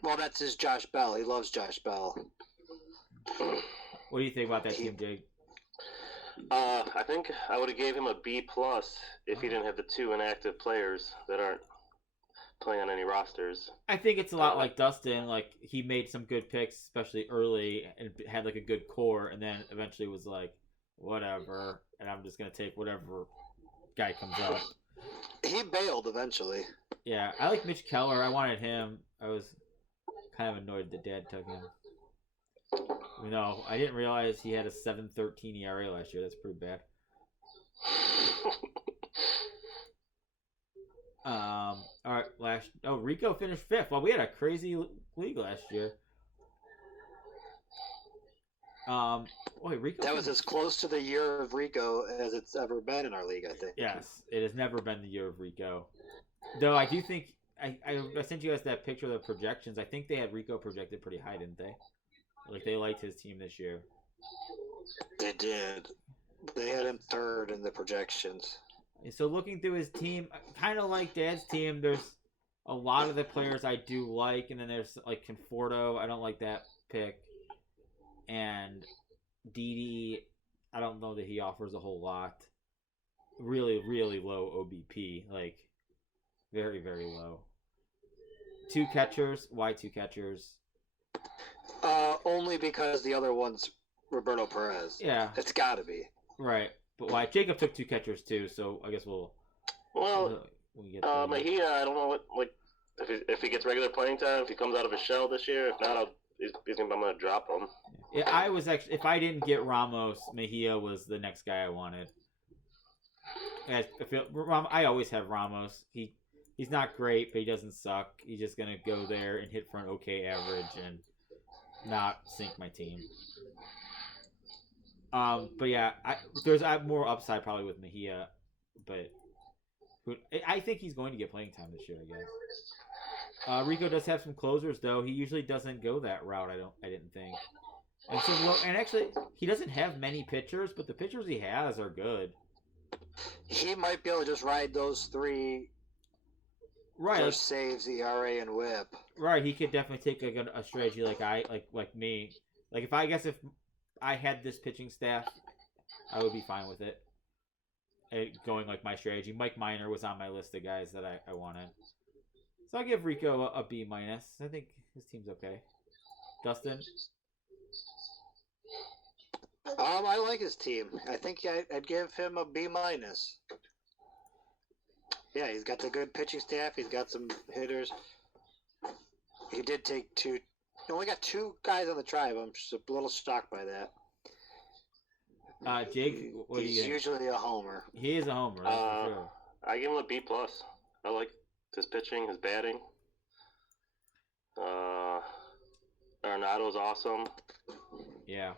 Well, that's his Josh Bell. He loves Josh Bell. What do you think about that team, Jake? I think I would have gave him a B+ if he didn't have the 2 inactive players that aren't playing on any rosters. I think it's a lot like Dustin. Like he made some good picks, especially early, and had like a good core, and then eventually was like, whatever, and I'm just gonna take whatever guy comes up. He bailed eventually. Yeah, I like Mitch Keller. I wanted him. I was kind of annoyed that Dad took him. No, I didn't realize he had a 7.13 ERA last year. That's pretty bad. All right, Rico finished 5th. Well, we had a crazy league last year. Rico. That was as close to the year of Rico as it's ever been in our league, I think. Yes, it has never been the year of Rico. Though I do think I sent you guys that picture of the projections. I think they had Rico projected pretty high, didn't they? Like they liked his team this year. They did. They had him 3rd in the projections. And so looking through his team, kind of like Dad's team, there's a lot of the players I do like, and then there's like Conforto. I don't like that pick. And Didi, I don't know that he offers a whole lot. Really, really low OBP. Like, very, very low. 2 catchers. Why 2 catchers? Only because the other one's Roberto Perez. Yeah. It's got to be. Right. But why? Jacob took 2 catchers too, so I guess we'll get Mejia, I don't know what if he gets regular playing time, if he comes out of his shell this year. If not, I'm gonna drop him. Yeah, I was actually, if I didn't get Ramos, Mejia was the next guy I wanted. I always have Ramos. He's not great, but he doesn't suck. He's just gonna go there and hit for an okay average and not sink my team. But yeah, there's more upside probably with Mejia, but I think he's going to get playing time this year, I guess. Rico does have some closers though. He usually doesn't go that route. I didn't think. And actually, he doesn't have many pitchers, but the pitchers he has are good. He might be able to just ride those 3. Right, First saves, ERA, and WHIP. Right, he could definitely take a strategy like me. Like if I had this pitching staff, I would be fine with it. Going like my strategy. Mike Minor was on my list of guys that I wanted. So I give Rico a B-. I think his team's okay. Dustin? I like his team. I think I'd give him a B-. Yeah, he's got the good pitching staff. He's got some hitters. He did take 2. He only got 2 guys on the tribe. I'm just a little shocked by that. Jake, what do you He's think? usually a homer. He is a homer, that's for sure. I give him a B+. I like his pitching, his batting. Arenado's awesome. Yeah.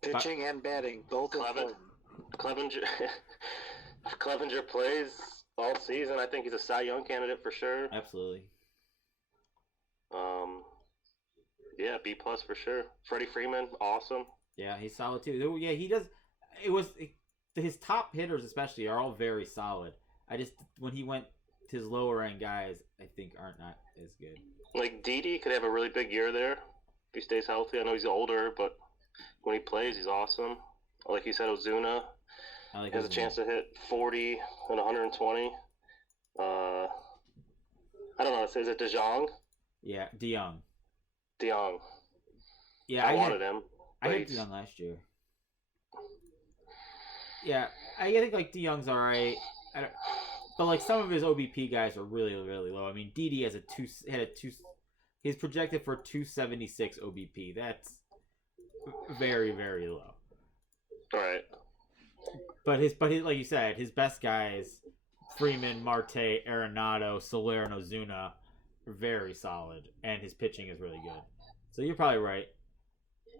Pitching and batting, both important. Clevenger plays all season. I think he's a Cy Young candidate for sure. Absolutely. Yeah, B+ for sure. Freddie Freeman, awesome. Yeah, he's solid too. Yeah, he does. His top hitters especially are all very solid. When he went to his lower end guys, I think aren't not as good. Like Didi could have a really big year there if he stays healthy. I know he's older, but when he plays, he's awesome. Like you said, Ozuna has a chance to hit 40 and 120. I don't know. Is it DeJong? Yeah, DeYoung. DeYoung. Yeah, I wanted him. I had DeYoung last year. Yeah, I think like DeYoung's all right. But like some of his OBP guys are really, really low. I mean, Didi has he's projected for 276 OBP. That's very, very low. All right. But like you said, his best guys, Freeman, Marte, Arenado, Soler, and Ozuna, are very solid, and his pitching is really good. So you're probably right.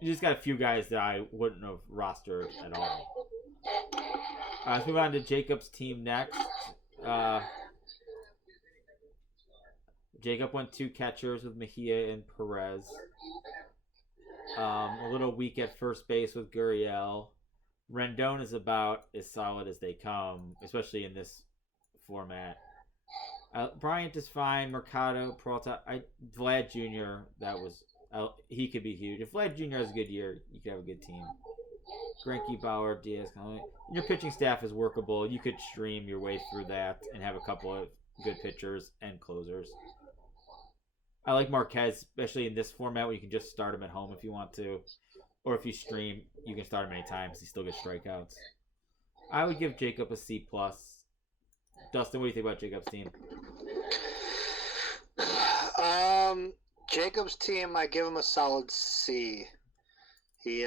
You just got a few guys that I wouldn't have rostered at all. Let's move on to Jacob's team next. Jacob went 2 catchers with Mejia and Perez. A little weak at first base with Gurriel. Rendon is about as solid as they come, especially in this format. Bryant is fine. Mercado, Peralta, Vlad Jr. He could be huge. If Vlad Jr. has a good year, you could have a good team. Greinke, Bauer, Diaz, your pitching staff is workable. You could stream your way through that and have a couple of good pitchers and closers. I like Marquez, especially in this format where you can just start him at home if you want to. Or if you stream, you can start him anytime because he still gets strikeouts. I would give Jacob a C+. Dustin, what do you think about Jacob's team? Jacob's team, I give him a solid C. He's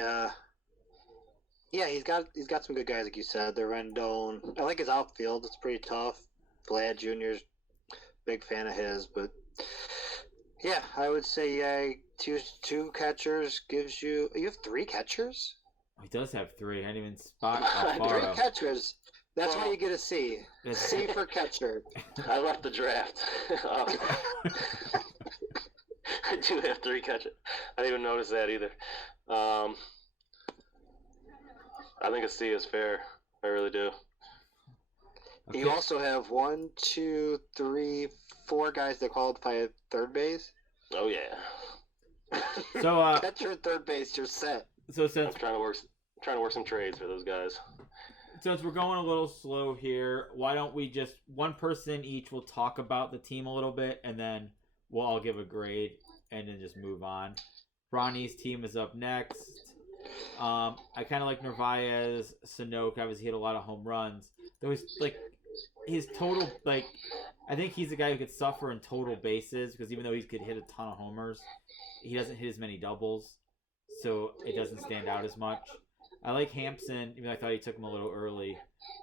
got some good guys, like you said. The Rendon. I like his outfield. It's pretty tough. Vlad Jr.'s big fan of his, but yeah, I would say two catchers gives you. You have 3 catchers? He does have 3. I didn't even spot Alfaro. 3 catchers. That's why you get a C. C for catcher. I left the draft. I do have 3 catchers. I didn't even notice that either. I think a C is fair. I really do. Okay. You also have 1, 2, 3, 4 guys that qualify at third base. Oh yeah. So catcher and third base, you're set. So since I'm trying to work some trades for those guys. Since we're going a little slow here, why don't we just one person each will talk about the team a little bit, and then we'll all give a grade, and then just move on. Ronnie's team is up next. I kind of like Narvaez, Sanoke. Obviously, hit a lot of home runs. There was his total, I think he's the guy who could suffer in total bases because even though he could hit a ton of homers, he doesn't hit as many doubles, so it doesn't stand out as much. I like Hampson, even though I thought he took him a little early.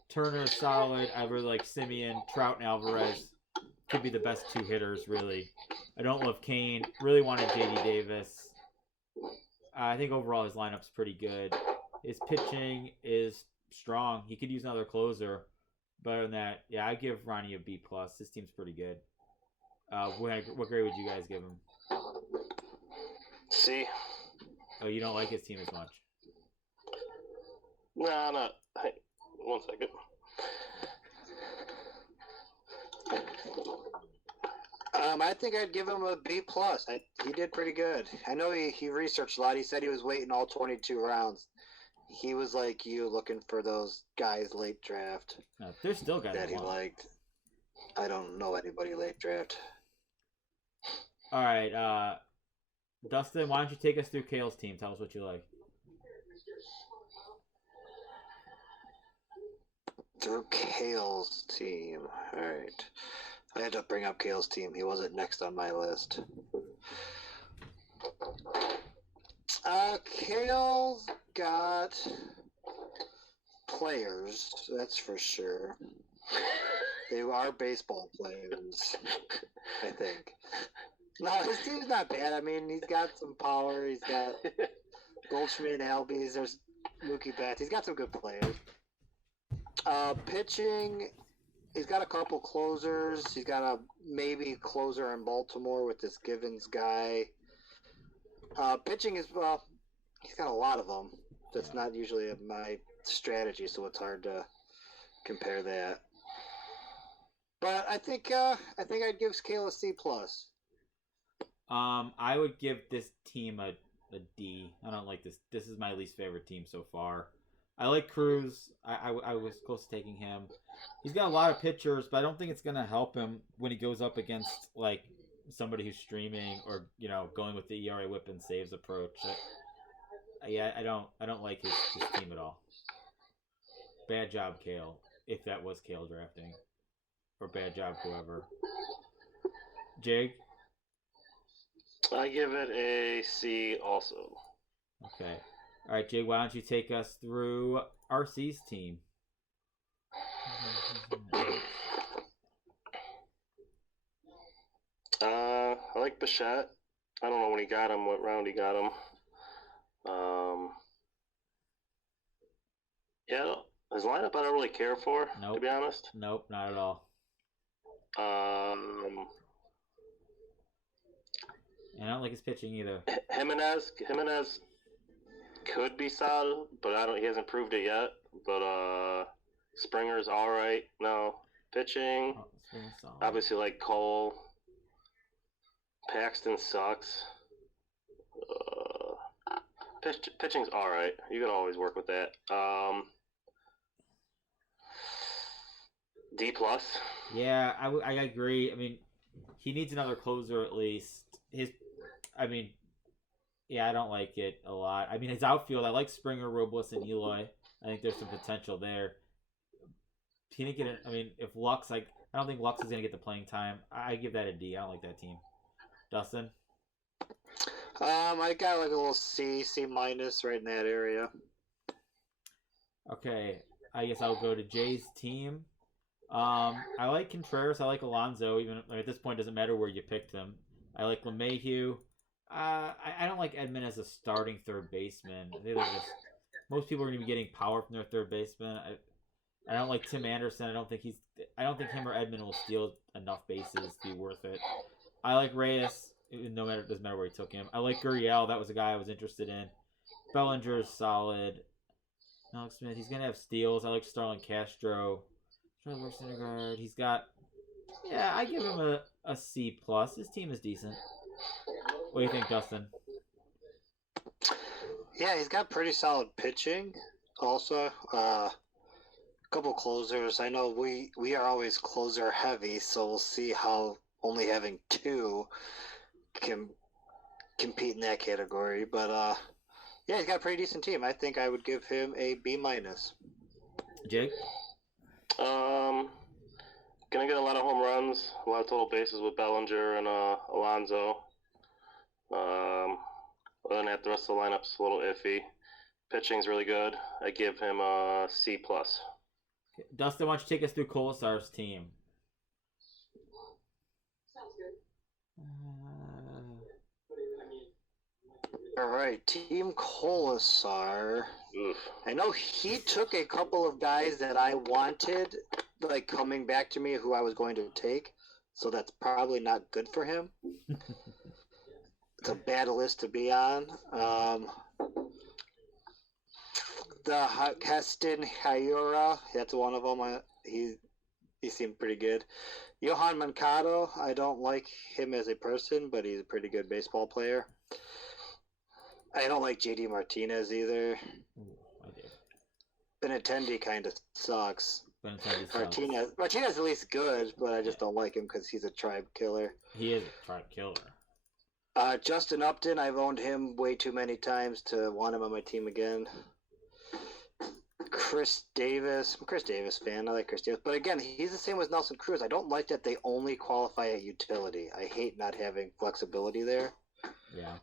Turner is solid. I really like Simeon. Trout and Alvarez could be the best 2 hitters, really. I don't love Kane. Really wanted J.D. Davis. I think overall his lineup's pretty good. His pitching is strong. He could use another closer. But other than that, yeah, I give Ronnie a B+. This team's pretty good. What grade would you guys give him? C. Oh, you don't like his team as much? Nah, not. Hey, 1 second. I think I'd give him a B+. He did pretty good. I know he researched a lot. He said he was waiting all 22 rounds. He was like you, looking for those guys late draft. No, there's still guys that he liked. I don't know anybody late draft. All right, Dustin, why don't you take us through Kale's team? Tell us what you like. Through Kale's team. All right. I had to bring up Kale's team. He wasn't next on my list. Kale's got players, that's for sure. They are baseball players, I think. No, his team's not bad. I mean, he's got some power. He's got Goldschmidt and Albies. There's Mookie Betts. He's got some good players. Pitching, he's got a couple closers. He's got a maybe closer in Baltimore with this Givens guy. Pitching is, he's got a lot of them. That's not usually my strategy, so it's hard to compare that. But I think I'd give Kale a C+. I would give this team a D. I don't like this. This is my least favorite team so far. I like Cruz. I was close to taking him. He's got a lot of pitchers, but I don't think it's going to help him when he goes up against somebody who's streaming or going with the ERA whip and saves approach. I don't like his team at all. Bad job, Kale, if that was Kale drafting, or bad job whoever. Jake? I give it a C also. Okay. All right, Jake, why don't you take us through RC's team? I like Bichette. I don't know when he got him, what round he got him. Yeah, his lineup I don't really care for, Nope. to be honest. Nope, not at all. And I don't like his pitching either. Jimenez could be solid, but he hasn't proved it yet. But Springer's all right. No pitching. Oh, it's really solid. Obviously, like Cole. Paxton sucks. Pitching's all right. You can always work with that. D plus. Yeah, I agree. I mean, he needs another closer at least. I don't like it a lot. I mean, his outfield, I like Springer, Robles, and Eloy. I think there's some potential there. He didn't get it. I mean, if Lux, I don't think Lux is going to get the playing time. I give that a D. I don't like that team. Dustin? I got like a little C minus right in that area. Okay, I guess I'll go to Jay's team. I like Contreras. I like Alonso. Even at this point, it doesn't matter where you picked them. I like LeMahieu. I don't like Edman as a starting third baseman. I think most people are going to be getting power from their third baseman. I don't like Tim Anderson. I don't think him or Edman will steal enough bases to be worth it. I like Reyes. It doesn't matter where he took him. I like Gurriel. That was a guy I was interested in. Bellinger is solid. Alex Smith. He's going to have steals. I like Starlin Castro. Trevor Syndergaard. He's got. Yeah, I give him a C plus. His team is decent. What do you think, Dustin? Yeah, he's got pretty solid pitching. Also, a couple closers. I know we are always closer heavy, so we'll see how only having two can compete in that category. But yeah, he's got a pretty decent team. I think I would give him a B minus. Jake? Gonna get a lot of home runs, a lot of total bases with Bellinger and Alonso. Other than that, the rest of the lineup's a little iffy. Pitching's really good. I give him a C plus. Dustin, why don't you take us through Colasar's team? All right, Team Colasar. Oof. I know he took a couple of guys that I wanted, like coming back to me, who I was going to take. So that's probably not good for him. It's a bad list to be on. The Heston Hayura, that's one of them. He seemed pretty good. Johan Mancado, I don't like him as a person, but he's a pretty good baseball player. I don't like JD Martinez either. I do. Benintendi kind of sucks. Benintendi sucks. Martinez is at least good, but I just don't like him because he's a tribe killer. He is a tribe killer. Justin Upton, I've owned him way too many times to want him on my team again. Chris Davis. I'm a Chris Davis fan. I like Chris Davis. But again, he's the same as Nelson Cruz. I don't like that they only qualify at utility. I hate not having flexibility there. Yeah.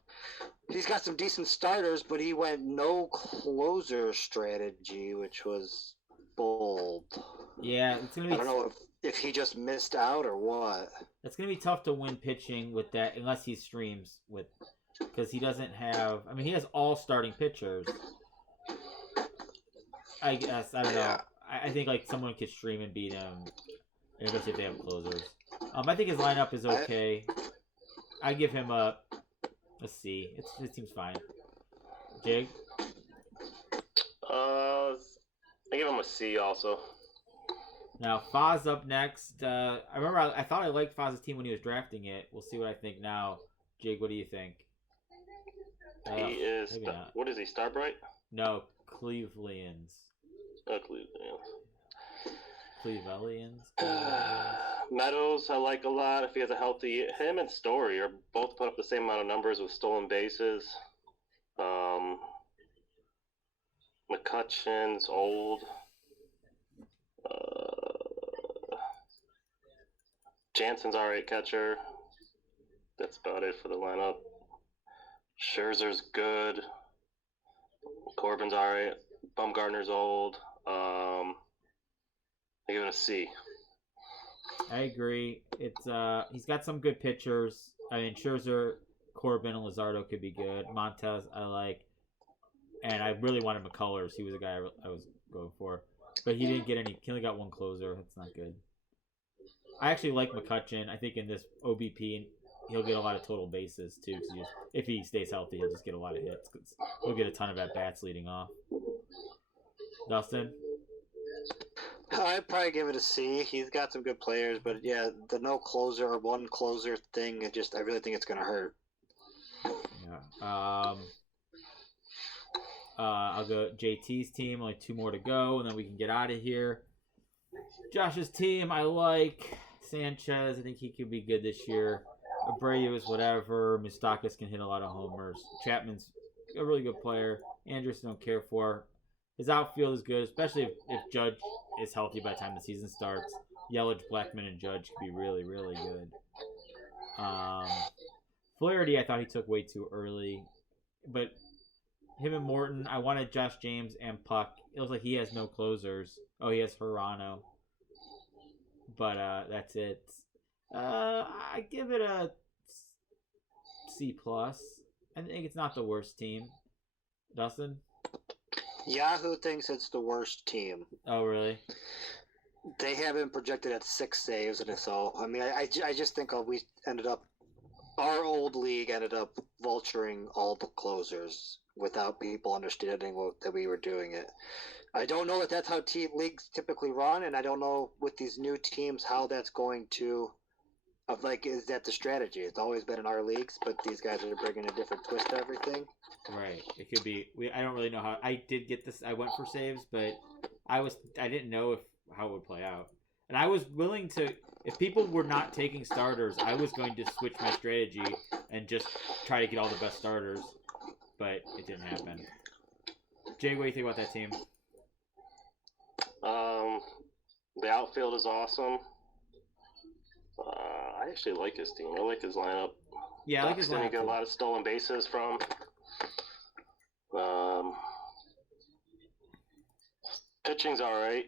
He's got some decent starters, but he went no closer strategy, which was bold. Yeah, it's gonna be. I don't know if he just missed out or what. It's gonna be tough to win pitching with that unless he streams with, because he doesn't have. I mean, he has all starting pitchers. I guess I don't know. I think like someone could stream and beat him, especially if they have closers. I think his lineup is okay. I give him a C. It seems fine. Jake? I give him a C also. Now, Foz up next. I remember I thought I liked Foz's team when he was drafting it. We'll see what I think now. Jake, what do you think? He is. What is he, Starbright? No, Clevelands. Oh, Clevelands? Meadows, I like a lot. If he has a healthy, him and Story are both put up the same amount of numbers with stolen bases. McCutcheon's old. Jansen's alright catcher. That's about it for the lineup. Scherzer's good. Corbin's alright. Bumgarner's old. I give it a C. I agree. It's he's got some good pitchers. I mean, Scherzer, Corbin, and Luzardo could be good. Montez, I like, and I really wanted McCullers. He was a guy I was going for, but he didn't get any. He only got one closer. That's not good. I actually like McCutchen. I think in this OBP, he'll get a lot of total bases too. Cause if he stays healthy, he'll just get a lot of hits. Cause he'll get a ton of at bats leading off. Dustin. I'd probably give it a C. He's got some good players, but yeah, the no closer or one closer thing, I really think it's gonna hurt. Yeah. I'll go JT's team. Only 2 more to go, and then we can get out of here. Josh's team, I like Sanchez. I think he could be good this year. Abreu is whatever. Moustakas can hit a lot of homers. Chapman's a really good player. Anderson don't care for. His outfield is good, especially if Judge is healthy by the time the season starts. Yelich, Blackman, and Judge could be really, really good. Flaherty, I thought he took way too early. But him and Morton, I wanted Josh James and Puck. It looks like he has no closers. Oh, he has Hirano. But that's it. I give it a C+. I think it's not the worst team. Dustin? Yahoo thinks it's the worst team. Oh, really? They have been projected at 6 saves, and so I mean, I just think our old league ended up vulturing all the closers without people understanding that we were doing it. I don't know if that's how leagues typically run, and I don't know with these new teams how that's going to. Is that the strategy? It's always been in our leagues, but these guys are bringing a different twist to everything. Right. It could be. I don't really know how. I did get this. I went for saves, but I didn't know how it would play out. And I was willing to. If people were not taking starters, I was going to switch my strategy and just try to get all the best starters. But it didn't happen. Jay, what do you think about that team? The outfield is awesome. I actually like his team. I like his lineup. Yeah, I like his lineup. You get a lot of stolen bases from. Pitching's all right.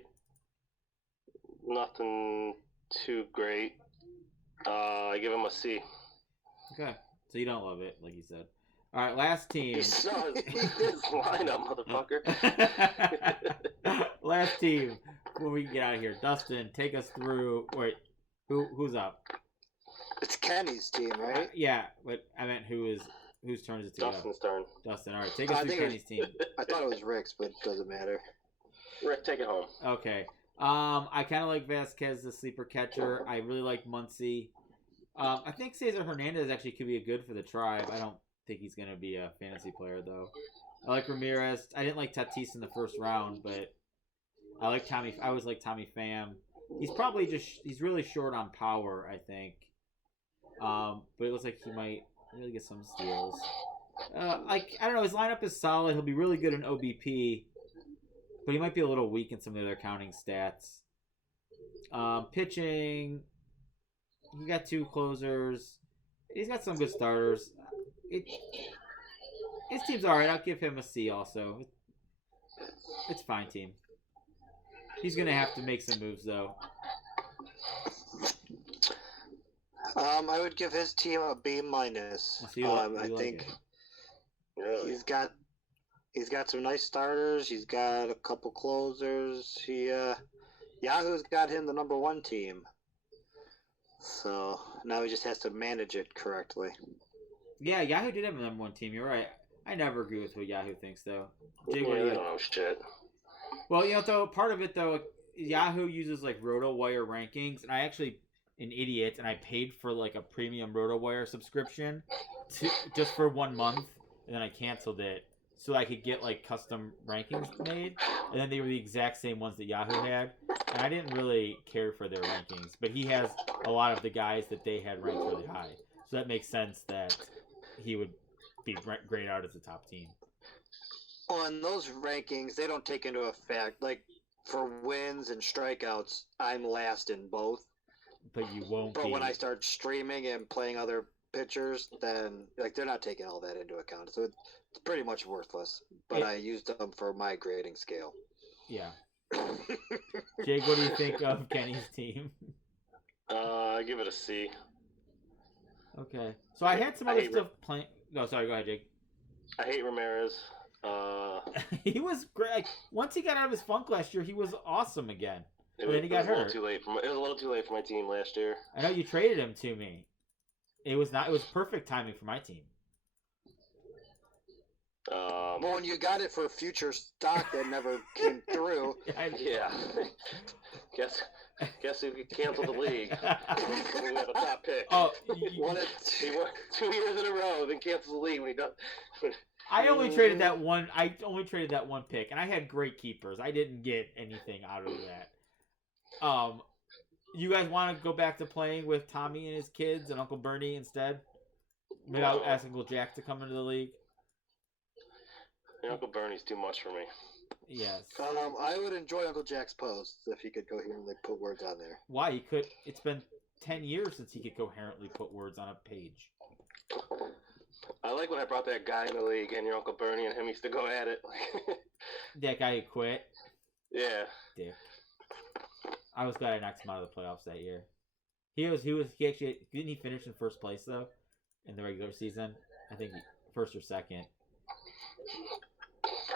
Nothing too great. I give him a C. Okay, so you don't love it, like you said. All right, last team. His lineup, motherfucker. Last team. When we can get out of here, Dustin, take us through. Wait, who's up? It's Kenny's team, right? Yeah, but I meant whose turn is it to go? Dustin's turn. Dustin, all right, take us through Kenny's team. I thought it was Rick's, but it doesn't matter. Rick, take it home. Okay. I kind of like Vasquez, the sleeper catcher. I really like Muncy. I think Cesar Hernandez actually could be good for the Tribe. I don't think he's going to be a fantasy player, though. I like Ramirez. I didn't like Tatis in the first round, but I like Tommy. I always like Tommy Pham. He's probably he's really short on power, I think. But it looks like he might really get some steals. I don't know. His lineup is solid. He'll be really good in OBP, but he might be a little weak in some of the other counting stats. Pitching, he got 2 closers. He's got some good starters. His team's all right. I'll give him a C also. It's a fine team. He's going to have to make some moves, though. I would give his team a B-. I think Really? he's got some nice starters. He's got a couple closers. Yahoo's got him the number 1 team. So now he just has to manage it correctly. Yeah, Yahoo did have a number 1 team. You're right. I never agree with what Yahoo thinks, though. They don't know shit. Well, though, part of it, though, Yahoo uses, RotoWire rankings, and I actually, an idiot, and I paid for, a premium RotoWire subscription just for 1 month, and then I canceled it so I could get, custom rankings made, and then they were the exact same ones that Yahoo had, and I didn't really care for their rankings, but he has a lot of the guys that they had ranked really high, so that makes sense that he would be grayed out as a top team. On those rankings, they don't take into effect, for wins and strikeouts, I'm last in both. But you won't But be. when I start streaming and playing other pitchers, then like they're not taking all that into account, so it's pretty much worthless. But I used them for my grading scale. Yeah. Jake, what do you think of Kenny's team? I give it a C. Okay. So I had some other stuff playing. No, sorry. Go ahead, Jake. I hate Ramirez. He was great. Like, once he got out of his funk last year, he was awesome again. It Then he got hurt. It was a little too late for my team last year. I know you traded him to me. It was perfect timing for my team. Well, when you got it for future stock that never came through. Yeah. Guess who canceled the league? We have a top pick. Oh, he won 2 years in a row, then canceled the league when he does. I only traded that one. Pick, and I had great keepers. I didn't get anything out of that. You guys want to go back to playing with Tommy and his kids and Uncle Bernie instead? Maybe I'll ask Uncle Jack to come into the league. Uncle Bernie's too much for me. Yes. I would enjoy Uncle Jack's posts if he could coherently put words on there. Why? He could. It's been 10 years since he could coherently put words on a page. I like when I brought that guy in the league, and your Uncle Bernie and him used to go at it. That guy who quit. Yeah. Dick. I was glad I knocked him out of the playoffs that year. He actually didn't he finish in first place though in the regular season? I think first or second.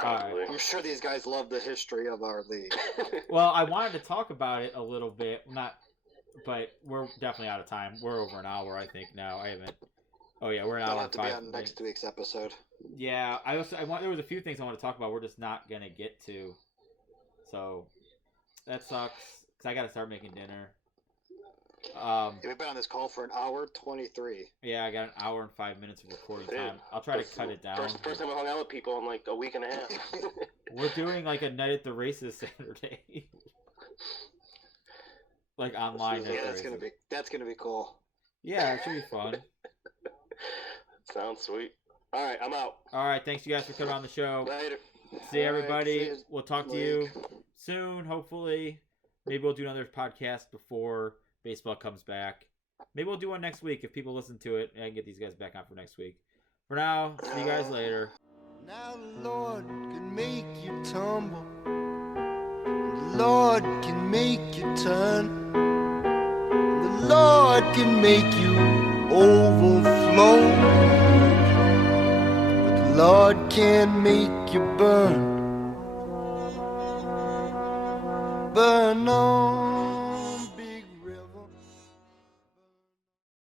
Probably. I'm sure these guys love the history of our league. Well, I wanted to talk about it a little bit, but we're definitely out of time. We're over an hour, I think now. I haven't. Oh yeah, we're an hour. I'll have to be on next week's episode. Yeah, there was a few things I want to talk about. We're just not gonna get to, so that sucks. Cause I gotta start making dinner. We've been on this call for an hour 23. Yeah, I got an hour and 5 minutes of recording time. I'll try to cut it down. First time I hung out with people in like a week and a half. We're doing like a night at the races Saturday. Like online. Yeah, that's gonna be cool. Yeah, it should be fun. Sounds sweet. All right, I'm out. All right, thanks you guys for coming on the show. Later. See everybody. See you we'll talk to you soon, hopefully. Maybe we'll do another podcast before baseball comes back. Maybe we'll do one next week if people listen to it, and I can get these guys back on for next week. For now, see you guys later. Now the Lord can make you tumble. The Lord can make you turn. The Lord can make you overflow. But the Lord can make you burn. Burn on.